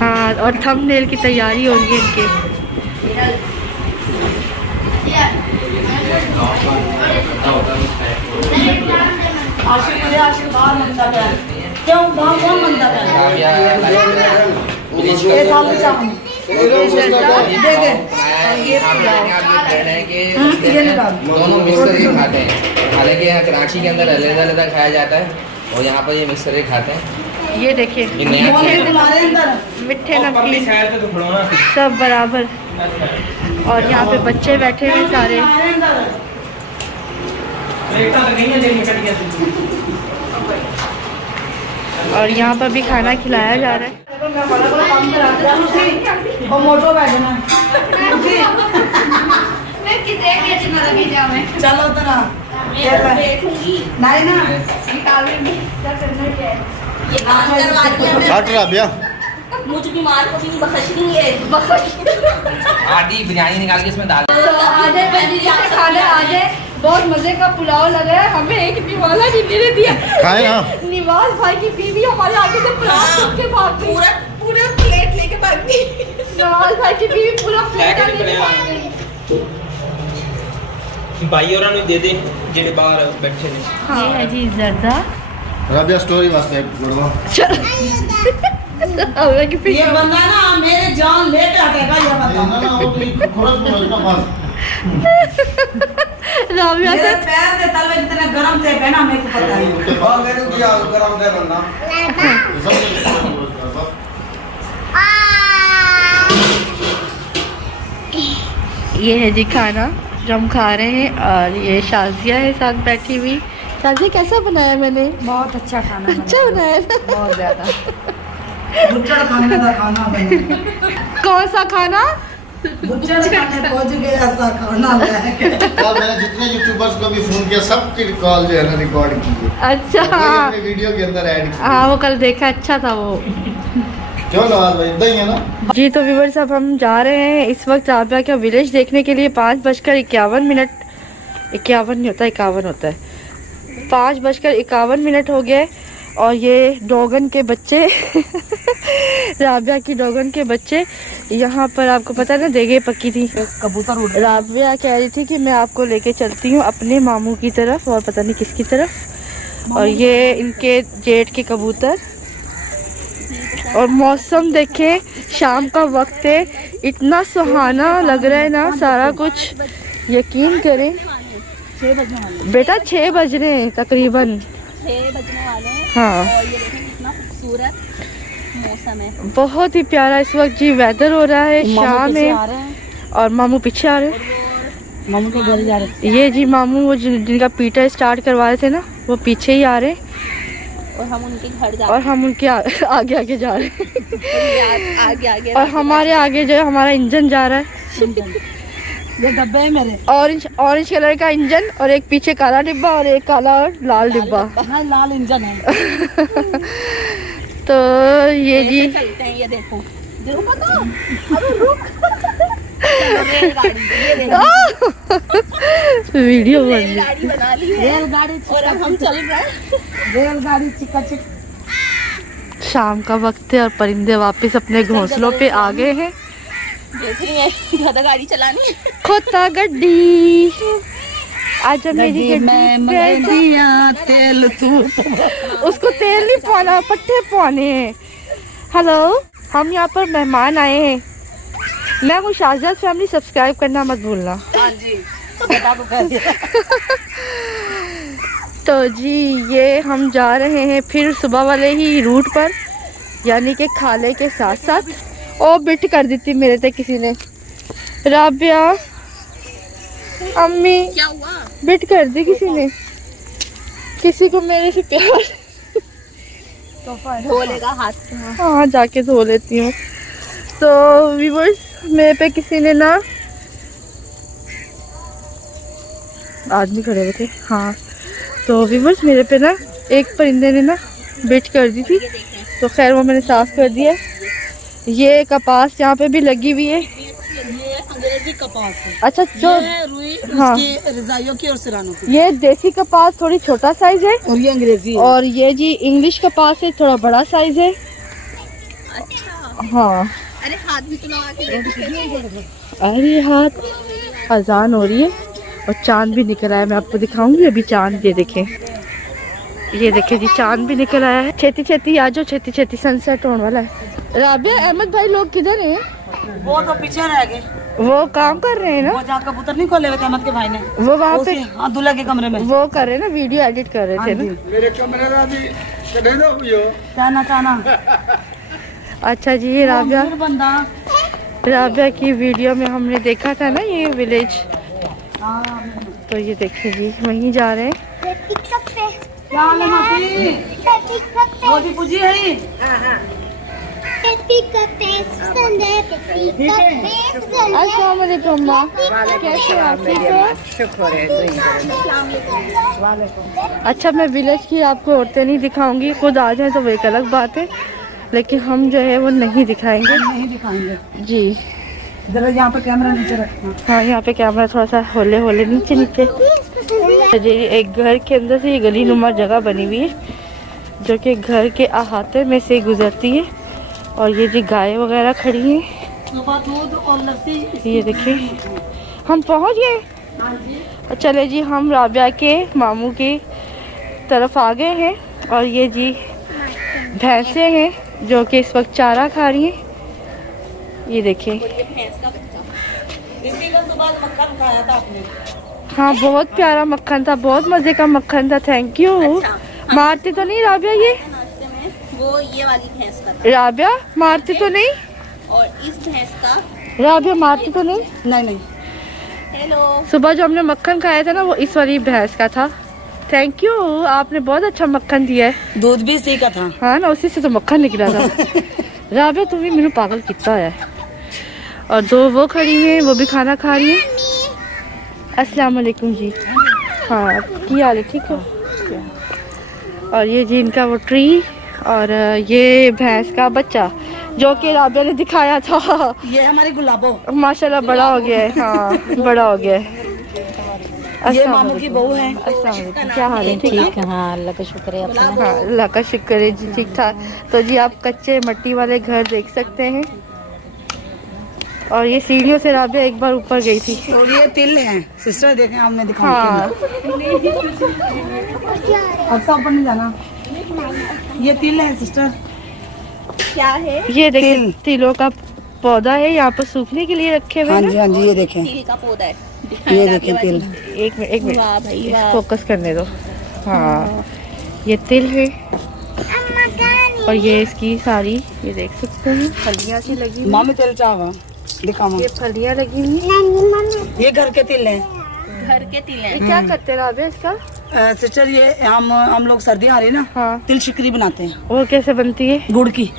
हाँ, और थंबनेल की तैयारी हो रही है इनके। क्यों कौन बनता है? दोनों मिक्सर ही खाते हैं। हालांकि यहाँ कराची के अंदर अलग-अलग खाया जाता है और यहाँ पर ये मिक्सर ही खाते हैं। ये देखिए मिठे नमकीन सब बराबर। और यहाँ पे बच्चे बैठे हुए सारे। और यहाँ पर भी खाना खिलाया जा रहा है। चलो तना नहीं ना मुझ बीमार को भी बख्श नहीं है। आधी बिरयानी निकाल के इसमें डाल। तो आधे खाने आधे बहुत मजे का पुलाव लगा है। हमें एक भी वाला नहीं देने दिया। खाए ना। निवाज भाई की बीवी हमारे आगे से पुलाव के भाग गई। पूरा प्लेट लेके भाग गई। निवाज भाई की बीवी पूरा प्लेट लेके भाग गई। भाई और दे दे जेडे बाहर बैठे ने। ये है जी जर्दा। राबिया स्टोरी वास्ते गुड़वा। ये बंदा ना मेरे जान लेके हटेगा ये बंदा। राबिया से पैर के तलवे जितने गरम थे ना, मेरे को पता है। गरम थे बंदा। ये है जी खाना जो हम खा रहे हैं। और ये शाजिया है साथ बैठी हुई। शाजिया कैसा बनाया मैंने? बहुत अच्छा खाना। अच्छा बनाया ना? बहुत ज्यादा। बुच्चड़ खाने का खाना बना। कौन सा खाना? बुच्चड़ खाने पहुंच गए ऐसा खाना है। कल मैंने जितने यूट्यूबर्स को भी फोन किया, सबकी कॉल जो है ना रिकॉर्ड की है। अच्छा अपने वीडियो के अंदर ऐड की। हाँ वो कल देखा, अच्छा था वो। क्यों नवाज भाई इतना ही है ना जी। तो व्यूअर्स अब हम जा रहे हैं इस वक्त राबिया का विलेज देखने के लिए। 5:51 नहीं होता, 51 होता है। 5:51 हो गए। और ये डोगन के बच्चे राबिया की डोगन के बच्चे यहाँ पर, आपको पता है ना देगे पक्की थी, कबूतर उड़। राबिया कह रही थी कि मैं आपको लेके चलती हूँ अपने मामू की तरफ, और पता नहीं किसकी तरफ। और ये इनके जेठ के कबूतर। और मौसम देखें, शाम का वक्त है, इतना सुहाना लग रहा है ना सारा कुछ। यकीन करें बेटा 6 बज रहे हैं तकरीबन। 6 बजने वाले हैं। हाँ, और ये देखें कितना खूबसूरत मौसम है। बहुत ही प्यारा इस वक्त जी वेदर हो रहा है। शाम है और मामू पीछे आ रहे हैं, मामू के घर जा रहे। ये जी मामू वो जिनका पीटर स्टार्ट करवा रहे थे ना, वो पीछे ही आ रहे हैं और हम उनके घर जा और हम उनके आगे आगे जा रहे हैं आगे और हमारे आगे जो है हमारा इंजन जा रहा है। ये डब्बे है मेरे, ऑरेंज कलर का इंजन और एक पीछे काला डिब्बा और एक काला और लाल डिब्बा। हाँ, लाल इंजन है। तो ये जी चलते हैं, ये देखो रुको तो, अरे रुक रेलगाड़ी, ये देखो वीडियो बन रही, रेलगाड़ी बना ली है रेलगाड़ी और अब हम चल रहे हैं। रेलगाड़ी चिका चिक। शाम का वक्त है और परिंदे वापस अपने घोंसलों पे आ गए हैं। देख रही है गधा गाड़ी चलानी है। खोता गड्डी आज मेरी गड्डी तेल तू उसको तेल नहीं पाना, पट्टे पाने। हेलो, हम यहाँ पर मेहमान आए हैं। मैं हूँ शाहजाद फैमिली, सब्सक्राइब करना मत भूलना। हाँ जी। तो जी ये हम जा रहे हैं फिर सुबह वाले ही रूट पर, यानी कि खाले के साथ साथ। ओ बिट कर दी थी मेरे से किसी ने, राबिया अम्मी क्या हुआ? बिट कर दी किसी ने, किसी को मेरे से प्यार। धो लेगा हाथ। हाँ जाके धो लेती हूँ। तो व्यूअर्स मेरे पे किसी ने ना, आदमी खड़े हुए थे, हाँ। तो व्यूअर्स मेरे पे ना एक परिंदे ने ना बिट कर दी थी, तो खैर वो मैंने साफ कर दिया। ये कपास यहाँ पे भी लगी हुई है, ये अंग्रेजी कपास है। अच्छा जो ये रुई हाँ। उसकी रजाइयों की और सिरानों की। ये देसी कपास थोड़ी छोटा साइज है और ये अंग्रेजी है। और ये जी इंग्लिश कपास है, थोड़ा बड़ा साइज है। अच्छा, हाँ अरे हाथ भी तो लगा के देखो। अरे हाथ, अजान हो रही है और चांद भी निकल आया। मैं आपको दिखाऊंगी अभी चांद, ये देखें, ये देखें जी चांद भी निकल आया है। छेती छेती आ जाओ, छेती छेती सनसेट होने वाला है। राबिया अहमद भाई लोग किधर हैं? वो तो पीछे रह गए, वो काम कर रहे हैं ना, वो जहाँ कबूतर नहीं खोले हुए थे अहमद के भाई ने, वो वहाँ पे हाँ दूल्हा के कमरे में वो कर रहे हैं ना, वीडियो एडिट कर रहे थे ना। मेरे कमरे में अभी चाना अच्छा जी ये राबिया, बंदा। राबिया की वीडियो में हमने देखा था ना ये विलेज, तो ये देखिए जी वहीं जा रहे हैं। क्या हाल है मासी? मोदी पूजी है ही? अस्सलाम वालेकुम माँ, कैसे आप? ठीक हो? अच्छा मैं विलेज की आपको औरतें नहीं दिखाऊंगी, खुद आ जाए तो वो एक अलग बात है, लेकिन हम जो है वो नहीं दिखाएंगे। नहीं दिखाएंगे जी जरा यहाँ पे कैमरा नीचे रखना। हाँ यहाँ पे कैमरा थोड़ा सा होले होले नीचे नीचे। जी एक घर के अंदर से ये गली नुमा जगह बनी हुई है जो कि घर के अहाते में से गुजरती है, और ये जी गाय वगैरह खड़ी हैं। सुबह दूध और लस्सी। ये देखिए हम पहुंच गए। चले जी हम राबिया के मामू की तरफ आ गए हैं, और ये जी भैंसे हैं जो कि इस वक्त चारा खा रही हैं। ये देखिए इसी का सुबह मक्खन खाया था आपने। हाँ बहुत प्यारा मक्खन था, बहुत मजे का मक्खन था, थैंक यू। मारती तो नहीं राबिया ये? नाश्ते में वो ये वाली भैंस का था, राबिया मारती तो नहीं? और इस भैंस का राबिया मारती तो नहीं? नहीं हेलो। सुबह जो हमने मक्खन खाया था ना वो इस वाली भैंस का था। थैंक यू, आपने बहुत अच्छा मक्खन दिया है। दूध भी इसी का था। हाँ ना, उसी से तो मक्खन निकला था। राबिया तुम भी मेरे पागल कितना है। और दो वो खड़ी हैं, वो भी खाना खा रही हैं। अस्सलाम वालेकुम जी। हाँ क्या हाल है, ठीक हो? और ये जी इनका वो ट्री, और ये भैंस का बच्चा जो कि राबिया ने दिखाया था। ये हमारी गुलाबो माशाल्लाह बड़ा हो गया है। हाँ बड़ा हो गया है। ये मामू की बहू है। अस्सलाम वालेकुम, क्या हाल है? ठीक है। हाँ अल्लाह का शुक्र है। हाँ अल्लाह का शुक्र है जी, ठीक ठाक। तो जी आप कच्चे मट्टी वाले घर देख सकते हैं, और ये सीढ़ियों से राबिया एक बार ऊपर गई थी। और ये तिल है सिस्टर, देखें हमने दिखाया। हाँ अच्छा ऊपर नहीं जाना। ये तिल है सिस्टर। क्या है? ये देखिए तिलों का पौधा है, यहाँ पर सूखने के लिए रखे हुए हाँ हैं जी हाँ जी, ये देखें, तिल का पौधा है। ये देखें तिल। एक मिनट वाह भाई वाह। फोकस करने दो। हाँ ये तिल है, और ये इसकी सारी ये देख सकते हैं फलियाँ सी लगी हुई। मामी तिल चावा। दिखाओ। ये फलियां लगी हुई हैं। ये घर के तिल है। घर के तिल ये क्या करते हैं राबे इसका? सिस्टर ये हम लोग सर्दियाँ आ रही है ना, हाँ। तिल शिकरी बनाते हैं। वो कैसे बनती है? गुड़ की,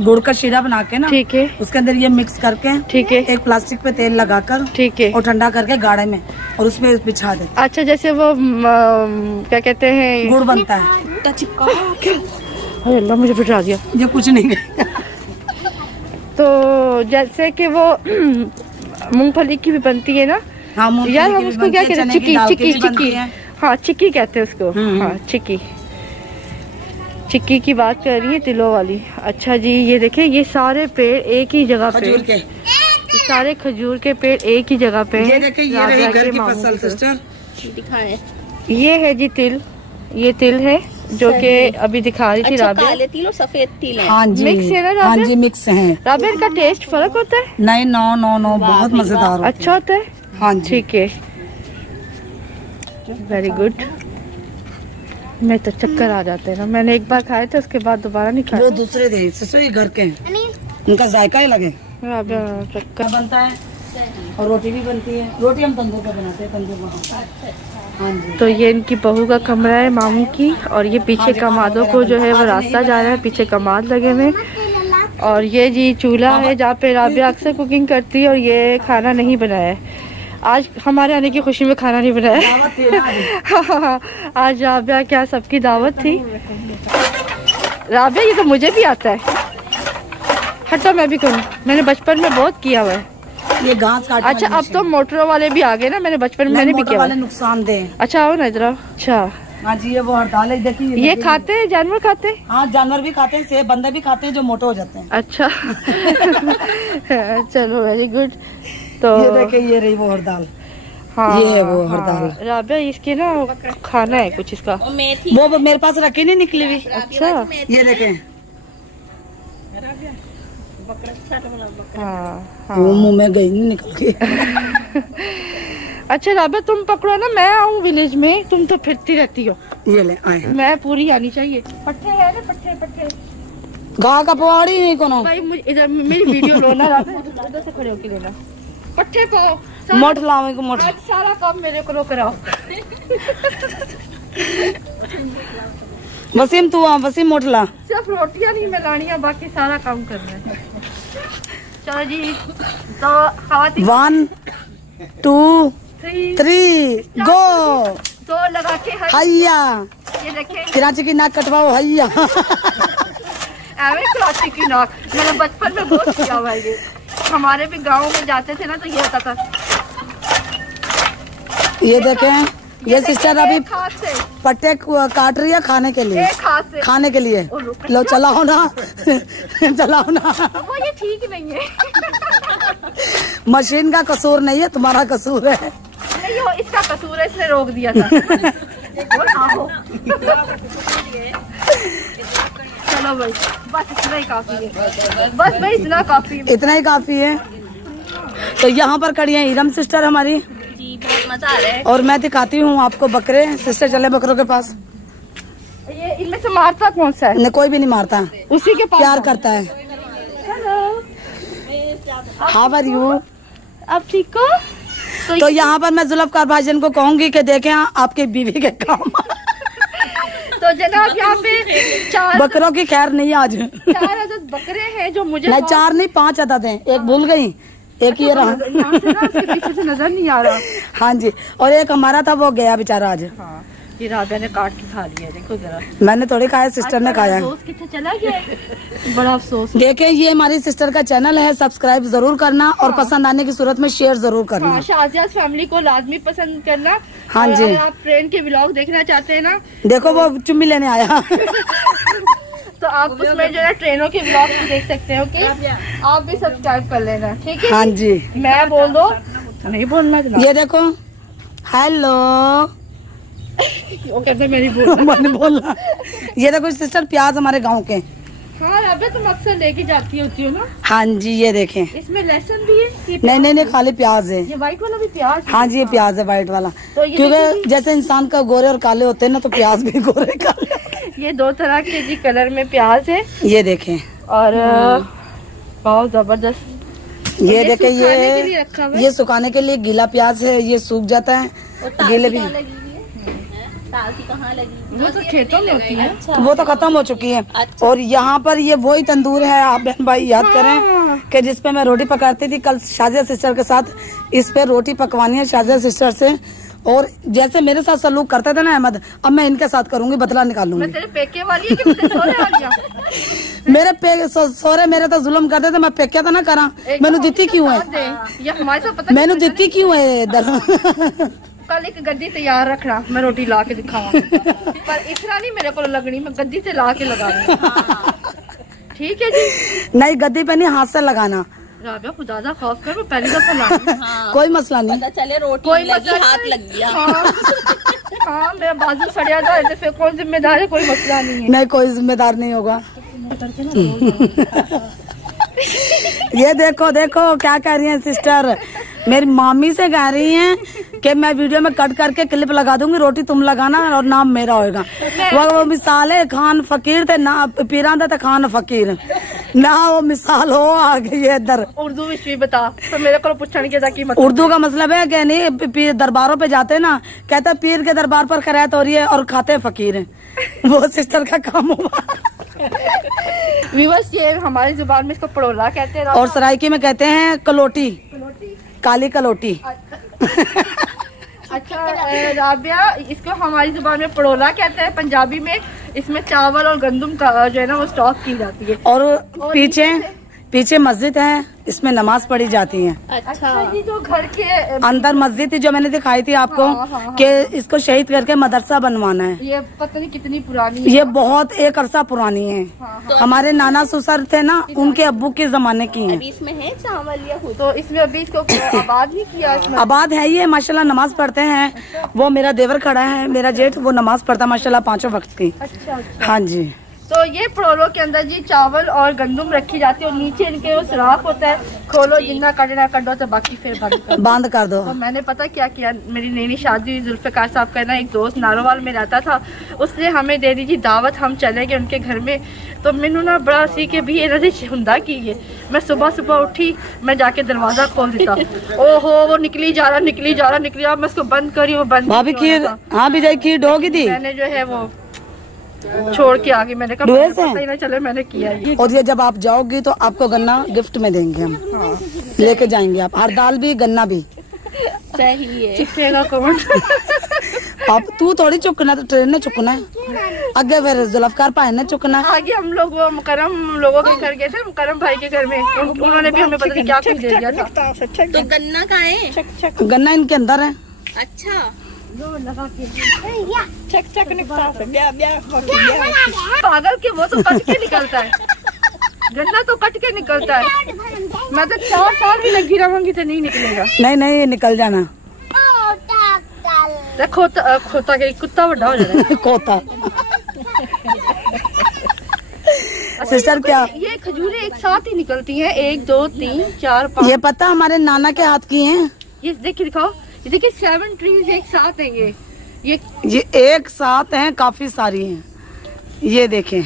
गुड़ का शीरा बना के ना, ठीक है, उसके अंदर ये मिक्स करके, ठीक है, एक प्लास्टिक पे तेल लगाकर, ठीक है, और ठंडा करके गाढ़े में और उसमें बिछा दे। अच्छा, जैसे वो क्या कहते हैं, गुड़ बनता है। चिपका अरे अल्लाह मुझे बिठा दिया। ये कुछ नहीं है। तो जैसे कि वो मूंगफली की भी बनती है ना? हाँ, यार हम उसको क्या कहते हैं? चिक्की, चिक्की, चिक्की। हाँ, चिक्की कहते हैं उसको। हाँ, चिक्की, चिक्की की बात कर रही है, तिलों वाली। अच्छा जी, ये देखें, ये सारे पेड़ एक ही जगह पे, ये सारे खजूर के पेड़ एक ही जगह पे। ये देखें, ये रही घर की फसल सिस्टर। दिखाए। ये है जी तिल, ये तिल है जो कि अभी दिखा रही थी राबिया। काले तिल और सफेद तिल है। हाँ जी, मिक्स है ना राबिया? हाँ जी, मिक्स है। राबिया, इनका टेस्ट फर्क होता है? नहीं, नो नो नो, बहुत मजेदार। अच्छा होता है। हाँ जी, ठीक है, वेरी गुड। मैं तो चक्कर आ जाते हैं ना, मैंने एक बार खाए थे, उसके बाद दोबारा नहीं खाए। वो दूसरे थे सिस्टर, ये घर के हैं, उनका जायका ही लगे। चक्कर बनता है और रोटी भी बनती है। रोटी हम तंदूर पे बनाते हैं, तंदूर में। हाँ जी। तो ये इनकी बहू का कमरा है, मामू की, और ये पीछे कमादों को जो है वो रास्ता जा रहा है, पीछे कमाद लगे हुए। और ये जी चूल्हा है जहाँ पे राबिया अक्सर कुकिंग करती है, और ये खाना नहीं बनाया है आज, हमारे आने की खुशी में खाना नहीं बनाया। आज राबिया क्या सबकी दावत थी। राबिया, ये तो मुझे भी आता है। हटो, मैं भी करूँ, मैंने बचपन में बहुत किया हुआ है। ये घास काटने अच्छा, अब तो मोटरों वाले भी आ गए ना, मैंने बचपन में मैंने भी किया। वाले नुकसान दे। अच्छा, आओ ना इधर। अच्छा, हाँ जी, ये वो हड़ताल है, देखिए। ये खाते हैं, जानवर खाते हैं? हाँ, जानवर भी खाते हैं, सेब बंदे भी खाते हैं जो मोटे हो जाते हैं। अच्छा। चलो, वेरी गुड। तो ये देखिए, ये रही वो हड़ताल। हाँ, ये है वो हड़ताल। हाँ, राबिया, इसके ना खाना है कुछ इसका। वो मेरे पास रखी नहीं, निकली हुई। अच्छा, ये देखें। हाँ, वो मुंह में गई नहीं, निकल के। अच्छा राबिया, तुम पकड़ो ना, मैं आऊँ विलेज में, तुम तो फिरती रहती हो। ये ले आए, मैं पूरी आनी चाहिए। पट्टे है ना, पट्टे पट्टे। गाँव का पवाड़ी नहीं कोनो। भाई मुझे इधर मेरी वीडियो लो ना राबिया, उधर से खड़े होके लेना। पट्टे पाओ, मोट लाओ को मोट। आज सारा काम मेरे को कराओ। वसीम तू आ, वसीम मोट ला। सिर्फ रोटियां नहीं मिलानियां, बाकी सारा काम करना है। चलो जी, तो खवातीन 1 2 3 गो। तो लगा के हैया, ये देखें, कराची की नाक कटवाओ, हैया। कराची की नाक मैंने बचपन में बहुत किया हुआ है। ये हमारे भी गाँव में जाते थे ना, तो ये होता था। ये देखें, ये सिस्टर अभी हाथ से पट्टे काट रही है खाने के लिए, एक हाथ से खाने के लिए। लो चलाओ ना। चलाओ ना। वो ये ठीक नहीं है। मशीन का कसूर नहीं है, तुम्हारा कसूर है। नहीं, वो इसका कसूर है, इसने रोक दिया था। चलो भाई, बस इतना ही काफी है। बस भाई, इतना काफी है। इतना ही काफी है। तो यहाँ पर खड़ी है इरम सिस्टर हमारी, बहुत मजा आ रहा है। और मैं दिखाती हूँ आपको बकरे। सिस्टर चले बकरों के पास। ये इनमें से मारता कौन सा है? ने कोई भी नहीं मारता, उसी के पास प्यार करता है। How are you? अब ठीक हो? तो यहाँ पर मैं जुल्फकार भाईजान को कहूँगी कि देखें आपके बीवी के काम। तो जनाब, यहाँ पे 4 बकरों की खैर नहीं आज। 4 अदद बकरे हैं जो मुझे नहीं, 4 नहीं 5 अदद हैं, एक भूल गई, एक ये रहा। यहाँ से ना उसके पीछे से नजर नहीं आ रहा। हाँ जी, और एक हमारा था, वो गया बेचारा आज। हाँ, ये राबिया ने काट के खा लिया, देखो जरा। मैंने थोड़ी खाया, सिस्टर ने खाया। अफसोस कितना चला गया, बड़ा अफसोस। देखें, ये हमारी सिस्टर का चैनल है, सब्सक्राइब जरूर करना, और पसंद आने की सूरत में शेयर जरूर करना। हाँ, शाजियाज फैमिली को लाजमी पसंद करना। हाँ और जी। अगर आप ट्रेन के व्लॉग देखना चाहते हैं ना, देखो वो चुम्मी लेने आया। तो आप उसमें जो है ट्रेनों के व्लॉग भी देख सकते हो। कि आप भी सब्सक्राइब कर लेना, ठीक है? हाँ जी। मैं बोल दो, नहीं बोलना जनाब। ये देखो, हेलो। वो कहते मेरी बोल। मैंने बोला। ये देखो सिस्टर, प्याज हमारे गांव के। हाँ राबिया, तुम अक्सर लेके जाती होती हो ना। हाँ जी, ये देखें। इसमें लहसुन भी है? नहीं, खाली प्याज है। ये व्हाइट वाला भी प्याज? हाँ जी, ये प्याज है व्हाइट वाला। तो ये क्योंकि जैसे इंसान का गोरे और काले होते हैं ना, तो प्याज भी गोरे काले। ये 2 तरह के जी कलर में प्याज है। ये देखें, और बहुत जबरदस्त। ये देखे रखा हुआ है। ये सुखाने के लिए गीला प्याज है, ये सूख जाता है। गीले भी कहाँ लगी? वो तो खेतों में होती है। अच्छा। वो तो खत्म हो चुकी है। अच्छा। और यहाँ पर ये वही तंदूर है, आप बहन भाई याद करें कि जिसपे मैं रोटी पकाती थी। कल शाजिया सिस्टर के साथ इस पे रोटी पकवानी है शाजिया सिस्टर से। और जैसे मेरे साथ सलूक करते थे ना अहमद, अब मैं इनके साथ करूंगी, बदला निकालूंगी। तेरे पेके वाली है कि तेरे सोरे वाली है? मेरे सोरे मेरे तो जुल्म करते थे, मैं पेके तो ना करा। मैंने दित्ती क्यों है? ये हमारे साथ पता मैंने दित्ती क्यों है इधर? कल एक गद्दी तैयार रखना, मैं रोटी ला के दिखावा। पर इतना नहीं मेरे को लगनी, मैं गद्दी से ला के लगा ठीक है जी। नहीं गद्दी पे नहीं, हाथ से लगाना। राबिया खुदा खौफ कर, मैं पहली दफा ला। कोई मसला नहीं, पता चले रोटी कोई लगी, हाथ लग गया। हाँ मेरा बाजू सड़िया था, फिर कौन जिम्मेदार है? कोई मसला नहीं है। नहीं कोई जिम्मेदार नहीं होगा। ये देखो देखो क्या कह रही है सिस्टर, मेरी मामी से कह रही हैं कि मैं वीडियो में कट करके क्लिप लगा दूंगी, रोटी तुम लगाना और नाम मेरा होएगा। वो मिसाल है, खान फकीर थे ना, पीरां थे खान फकीर ना, वो मिसाल हो आ गई है इधर। उर्दू विच भी बता, तो मेरे को पूछने की जाकी मत। उर्दू का मतलब है कि नहीं, दरबारों पे जाते ना, कहते पीर के दरबार पर खैरात हो रही है और खाते फकीर हैं। वो सिस्टर का काम हुआ। व्यूअर्स, ये हमारी जुबान में इसको पड़ोला कहते हैं और सराइकी में कहते हैं कलोटी, काली कलोटी। अच्छा राबिया, इसको हमारी जुबान में पड़ोला कहते हैं, पंजाबी में इसमें चावल और गंदम का जो है ना वो स्टॉक की जाती है। और पीछे मस्जिद है, इसमें नमाज पढ़ी जाती है। अच्छा जी, जो घर के अंदर मस्जिद थी जो मैंने दिखाई थी आपको, कि इसको शहीद करके मदरसा बनवाना है। ये पता नहीं कितनी पुरानी है। ये बहुत एक अरसा पुरानी है। हमारे नाना ससुर थे ना, उनके अब्बू के जमाने की है। अभी इसमें है चावल या तो इसमें अभी इसको आबाद नहीं किया? आबाद है ये, माशाल्लाह नमाज पढ़ते हैं। वो मेरा देवर खड़ा है, मेरा जेठ, वो नमाज पढ़ता माशाल्लाह 5 वक्त की। अच्छा। हाँ जी। तो ये पड़ोलों के अंदर जी चावल और गंदम रखी जाती है, और नीचे इनके वो सुराख होता है, खोलो जितना कटना कर दो, तो बाकी फिर बंद कर दो। तो मैंने पता क्या किया, मेरी नई शादी हुई, जुल्फिकार साहब का ना एक दोस्त नारोवाल में रहता था, उसने हमें दे दी दावत, हम चले गए उनके घर में। तो मैंने ना बड़ा सी के भी हुंदा की है। मैं सुबह सुबह उठी, मैं जाके दरवाजा खोल देता, ओहो वो निकली जा रहा, मैं उसको बंद करी, वो बंद। भाभी खीर, हाँ भी जाए खीर ढोगी थी, मैंने जो है वो छोड़ के आगे, मैंने कहा पता ही ना चले मैंने किया ये। और ये जब आप जाओगी तो आपको गन्ना गिफ्ट में देंगे हम। हाँ। लेके जाएंगे आप, हर दाल भी गन्ना भी। सही है। चिपकेगा कौन? अब तू थोड़ी चुकना, तो ट्रेन ने चुकना है आगे, फिर जुल्फकार भाई ने चुकना है आगे। हम लोग वो मुकरम लोगों के घर गए थे, मुकरम भाई के घर में, उन्होंने भी हमें पता नहीं क्या कुछ दे दिया था। तो गन्ना कहाँ है? गन्ना इनके अंदर है। अच्छा, पागल के, वो तो कट के निकलता है, गन्ना तो कट के निकलता है। मैं तो 4 साल भी लगी रहूंगी तो नहीं निकलेगा। नहीं निकल जाना। खोता के कुत्ता बड़ा हो जाएगा। खोता। सिस्टर क्या ये खजूरें एक साथ ही निकलती हैं? 1 2 3 4 5। ये पता हमारे नाना के हाथ की हैं। ये देखिए, दिखाओ, ये देखिए 7 ट्रीज एक साथ हैं। ये एक साथ हैं, काफी सारी हैं। ये देखें,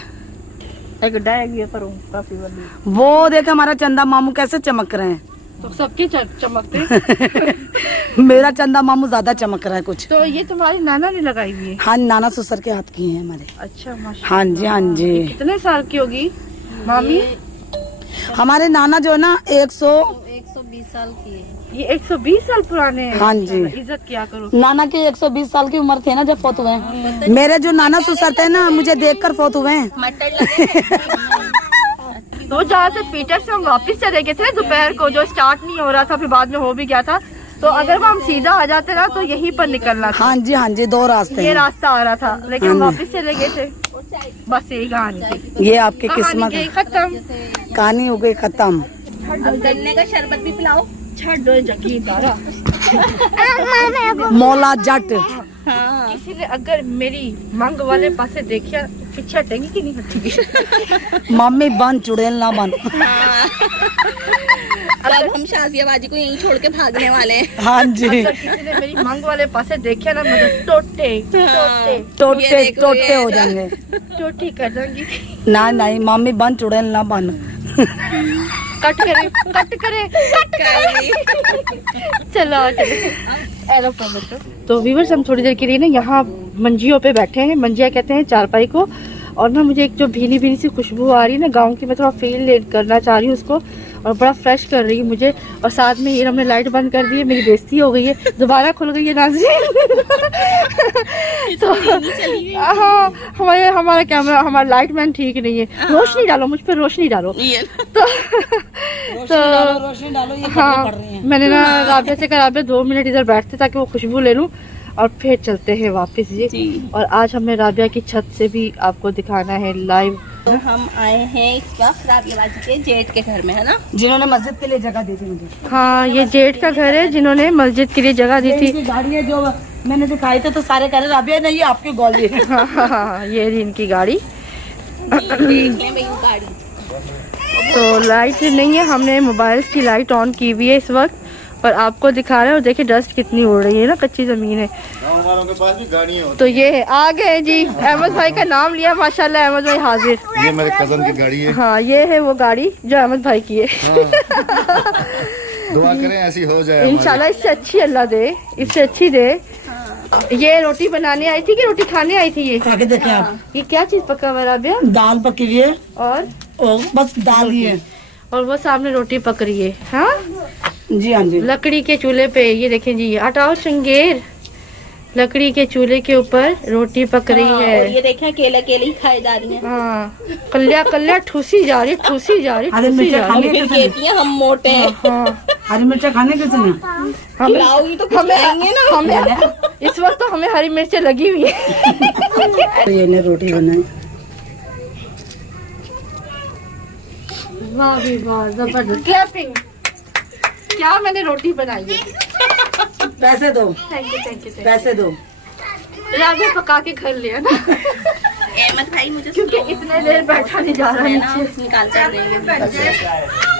एक डायगी पर काफी बड़ी। वो देखे हमारा चंदा मामू कैसे चमक रहे हैं। तो सबके चमकते। मेरा चंदा मामू ज्यादा चमक रहा है कुछ। तो ये तुम्हारी नाना ने लगाई हुई है? हाँ, नाना ससुर के हाथ की है हमारे। अच्छा माशाल्लाह। हाँ जी, हाँ जी। कितने साल की होगी मामी? हमारे नाना जो है ना 120 साल की है। ये 120 साल पुराने हैं। हाँ जी। इज्जत क्या करो। नाना के 120 साल की उम्र थे ना जब फोत हुए हैं। मेरे जो नाना ससुर थे ना, मुझे देखकर फोत हुए हैं। मटर लगे। तो जहाँ से पीटर से हम वापस चले गए थे दोपहर को, जो स्टार्ट नहीं हो रहा था, फिर बाद में हो भी गया था, तो अगर वो हम सीधा आ जाते ना तो यहीं पर निकलना था। हाँ जी, हाँ जी, 2 रास्ते। ये रास्ता आ रहा था, लेकिन हम वापस चले गए थे। बस यही कहानी थी। ये आपकी किस्मत है। खत्म, कहानी हो गई खत्म। गन्ने का शरबत भी पिलाओ। मौला जट। हाँ। किसी ने अगर मेरी मांग वाले पासे देखिया, पीछे हटेंगी कि नहीं हटेंगी? मम्मी बन चुड़ैल ना बन। अब हम शाजियाबाजी को यहीं छोड़ के भागने वाले हैं। हाँ जी। अगर किसी ने मेरी मांग वाले पासे देखिया ना, मतलब टोटे हो जाएंगे, टोटी कर देंगी। ना नहीं, मम्मी बन चुड़ैल ना बन। कट करे चलो चलो। तो व्यूअर्स हम थोड़ी देर के लिए ना यहाँ मंजियों पे बैठे हैं, मंजिया कहते हैं चारपाई को। और ना मुझे एक जो भीनी भीनी सी खुशबू आ रही है ना गाँव की, मैं थोड़ा फील करना चाह रही हूँ उसको, और बड़ा फ्रेश कर रही है मुझे। और साथ में ये हमने लाइट बंद कर दी है, मेरी बेइज्जती हो गई है, दोबारा खुल गई है नाज़रीन। तो हाँ हमारा कैमरा, हमारा लाइट मैन ठीक नहीं है। रोशनी डालो मुझ पर, रोशनी डालो। तो रोशनी डालो, ये हाँ मैंने ना राबिया से कहा राबिया 2 मिनट इधर बैठते ताकि वो खुशबू ले लूँ और फिर चलते हैं वापस जी। और आज हमें राबिया की छत से भी आपको दिखाना है लाइव। तो हम आए हैं इस वक्त राबिया बाजी के जेठ के घर में, है ना, जिन्होंने मस्जिद के लिए जगह दी थी मुझे। हाँ ये जेठ का घर है जिन्होंने मस्जिद के लिए जगह दी थी। गाड़ी है जो मैंने दिखाई थी, तो सारे कह रहे राबिया नहीं आपकी गॉली है। हाँ ये रही इनकी गाड़ी। गाड़ी तो लाइट नहीं है, हमने मोबाइल की लाइट ऑन की हुई है इस वक्त, पर आपको दिखा रहे हैं। और देखिए डस्ट कितनी उड़ रही है ना, कच्ची जमीन है। गाँव वालों के पास भी गाड़ियाँ होती तो ये आ गए जी, अहमद भाई का नाम लिया माशाल्लाह, अहमद भाई हाजिर। ये मेरे कजन की गाड़ी है। हाँ ये है वो गाड़ी जो अहमद भाई की है। दुआ करें ऐसी हो जाए इंशाल्लाह, इससे अच्छी अल्लाह दे, इससे अच्छी दे। ये रोटी बनाने आई थी कि रोटी खाने आई थी? ये खा के देखें आप, ये क्या चीज पका हुआ है राबिया? दाल पकी हुई है और बस दाल ही है, और वो सामने रोटी पक रही है। हाँ जी हाँ जी, लकड़ी के चूल्हे पे। ये देखें जी, हटाओ चंगेर, लकड़ी के चूल्हे के ऊपर रोटी पक रही है। और ये देखें अकेले अकेले ही खाई जा रही है। हाँ कल्या ठूसी जा रही है, ठूसी जा रही है, ठूसी जा रही है। फिर कहती हैं हम मोटे हैं। हाँ हरी मिर्चा खाने किसी ने? खिलाओगी तो कुछ खाएंगे ना। हमें इस वक्त तो हमें हरी मिर्चें लगी हुई है। तो ये ने रोटी बनाई, वाह भी वाह, जबरदस्त क्लैपिंग। क्या मैंने रोटी बनाई है। पैसे दो, थैंक यू पैसे दो। राबिया पका के घर लिया ना, अहमद भाई मुझे क्योंकि इतने देर बैठा नहीं जा रहा है ना, निकाल कर देंगे।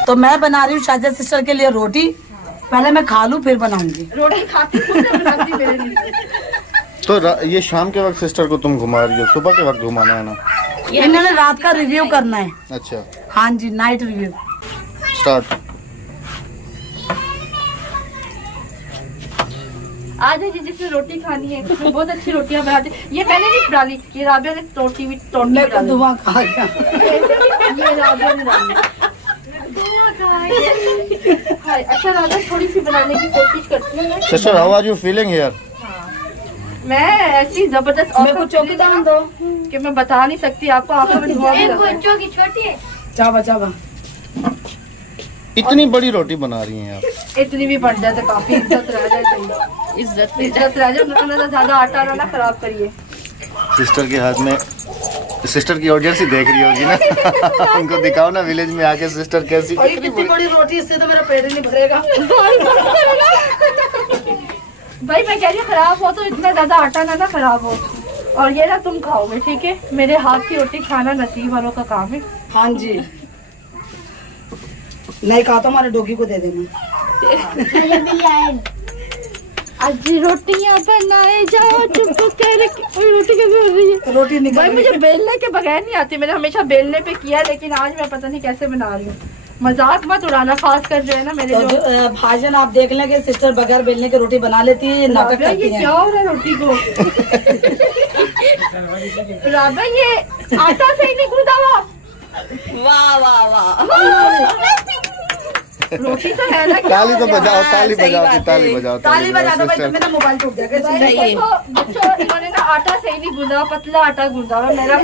तो मैं बना रही हूँ शाजिया सिस्टर के लिए रोटी, पहले मैं खा लूँ फिर बनाऊंगी। रोटी खाती खुद नहीं बनाती मेरे लिए। तो ये शाम के वक्त सिस्टर को तुम घुमा रही हो, सुबह के वक्त घुमाना है ना? इन्होंने रात का रिव्यू करना है। अच्छा हाँ जी, नाइट रिव्यू स्टार्ट। आज है जी जिसने रोटी खानी है, उसमें बहुत अच्छी रोटियां बनाते। ये मैंने नहीं डाली, ये राबिया ने तोटी डाली। दुआ खा गया। ये राबिया ने डाली। अच्छा राबिया थोड़ी सी बनाने की कोशिश करती हूँ। Sister how are you feeling here? मैं ऐसी जबरदस्त मेरे को चौकी दान दो कि मैं बता नहीं सकती आपको। आंखों में धुआं भी लग रहा है। छोटी है। चावा चावा, इतनी बड़ी रोटी बना रही हैं आप। इतनी भी बढ़ जाए तो काफी इज्जत रह जाए, चाहिए इज्जत रह जाए। ज्यादा आटा ना खराब करिए। सिस्टर के हाथ में, सिस्टर की ऑडियंस ही देख रही होगी ना। उनको दिखाओ ना विलेज में आके सिस्टर कैसी। और ये कितनी बड़ी रोटी, इससे तो मेरा पेट ही नहीं भरेगा। भाई मैं कह रही हूँ खराब हो तो इतना ज्यादा आटा ना खराब हो। और ये ना तुम खाओगे, ठीक है? मेरे हाथ की रोटी खाना नसीब वालों का काम है। हाँ जी, नहीं कहा तो हमारे डॉगी को दे देना। आज रोटियां बनाए जाओ चुप कर। रोटी कैसे बन रही है? रोटी निकल भाई मुझे बेलने के बगैर नहीं आती, मैंने हमेशा बेलने पे किया, लेकिन आज मैं पता नहीं कैसे बना रही हूँ। मजाक मत उड़ाना, खास कर जो है ना मेरे तो जो भाजन आप देख लें कि सिस्टर बगैर बेलने की रोटी बना लेती है, नाटक करती ये है। क्या हो रहा है रोटी को? राबा ये आटा से ही नहीं गूंदा हुआ। वाह वाह वाह, रोटी तो है ना। ताली तो बजाओ, ताली बजाओ, ताली बजाओ, ताली बजा दो भाई, मेरा मोबाइल टूट जाएगा। बच्चों इन्होंने ना आटा सही नहीं गूंदा, पतला आटा गूंदा हुआ मेरा।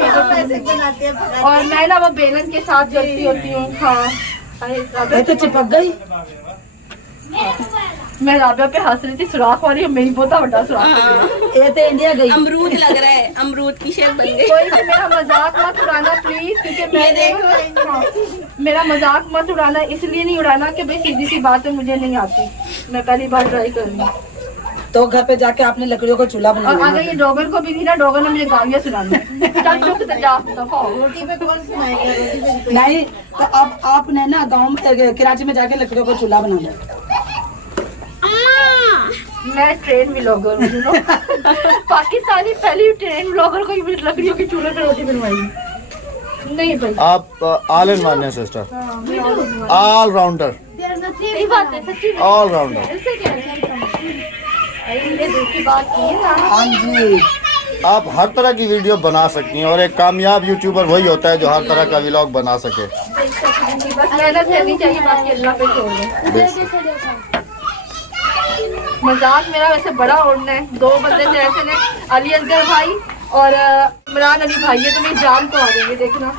और मैं ना वो बेलन के साथ जलती होती हूँ। हाँ तो चिपक गई। मैं राबिया पे हंस रही थी, सुराख वाली मेरी बहुत बड़ा सुराख। ये तो इंडिया गई। अमरूद लग रहा है, अमरूद की शेप बन गई। कोई भी मेरा मजाक मत उड़ाना प्लीज, क्योंकि मैं मेरा मजाक मत उड़ाना, इसलिए नहीं उड़ाना कि भाई सीधी सी बात है मुझे नहीं आती, मैं पहली बार ट्राई कर रही हूँ। तो घर पे जाके आपने लकड़ियों का चूल्हा और बनाया। अगर ये डॉगर को भी थी ना, डॉगर ने मुझे गालियाँ सुनानी। नहीं तो अब आपने ना गाँव में कराची में जाके लकड़ियों का चूल्हा बनाना। मैं ट्रेन व्लॉगर हूँ। पाकिस्तानी पहली ट्रेन व्लॉगर को लकड़ियों के चूल्हे पे रोटी बनवाई। नहीं भाई आप ऑल इन वन है सिस्टर, ऑल राउंडर, सही बात है, सच्ची में। All rounder. ऐसे क्या है? ये दूसरी बात की है ना। हाँ जी, आप हर तरह की वीडियो बना सकती हैं और एक कामयाब यूट्यूबर वही होता है जो हर तरह का व्लॉग बना सके। बस मेहनत करनी चाहिए, बाकी अल्लाह पे छोड़ दो। मजाक मेरा वैसे बड़ा उड़ना है, दो बंदे थे ऐसे ने, अली असगर भाई और इमरान अली भाई, ये तो मेरी जान को आ जाएंगे देखना।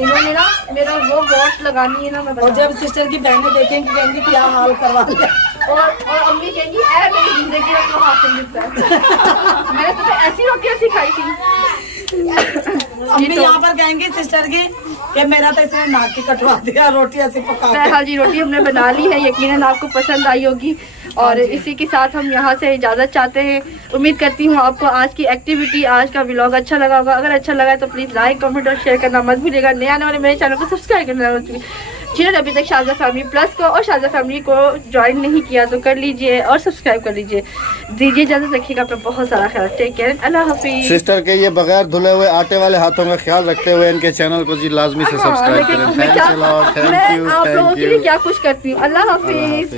इन्होंने ना मेरा वो वॉच लगानी है ना, मैं और जब सिस्टर की बहनें देखेंगी कहेंगी क्या हाल करवा लिया, और अम्मी कहेंगी ऐ मेरी जिंदगी में तो हासिल मिलता है। मैंने तुझे ऐसी रोटियां सिखाई थी। अम्मी यहाँ पर कहेंगी सिस्टर की कि मेरा तो इसने नाक की कटवा दिया, रोटी ऐसी पका के। हाँ जी, रोटी हमने बना ली है, यकीनन आपको पसंद आई होगी। और इसी के साथ हम यहाँ से इजाज़त चाहते हैं। उम्मीद करती हूँ आपको आज की एक्टिविटी, आज का व्लॉग अच्छा लगा होगा। अगर अच्छा लगा तो प्लीज़ लाइक, कमेंट और शेयर करना मत भूलिएगा। नए आने वाले मेरे चैनल को सब्सक्राइब करना मत भूलिएगा। जिन्होंने अभी तक शारजा फैमिली प्लस को और शारजा फैमिली को ज्वाइन नहीं किया तो कर लीजिए और सब्सक्राइब कर लीजिए। दीजिए इजाज़त, रखिएगा अपना बहुत सारा ख्याल। टेक केयर, अल्लाह हाफिज़। सिस्टर के ये बगैर धुले हुए आटे वाले हाथों का ख्याल रखते हुए इनके चैनल को जी लाजमी से सब्सक्राइब करें। थैंक यू, मैं आप लोगों के लिए क्या कुछ करती हूँ। अल्लाह हाफिज़।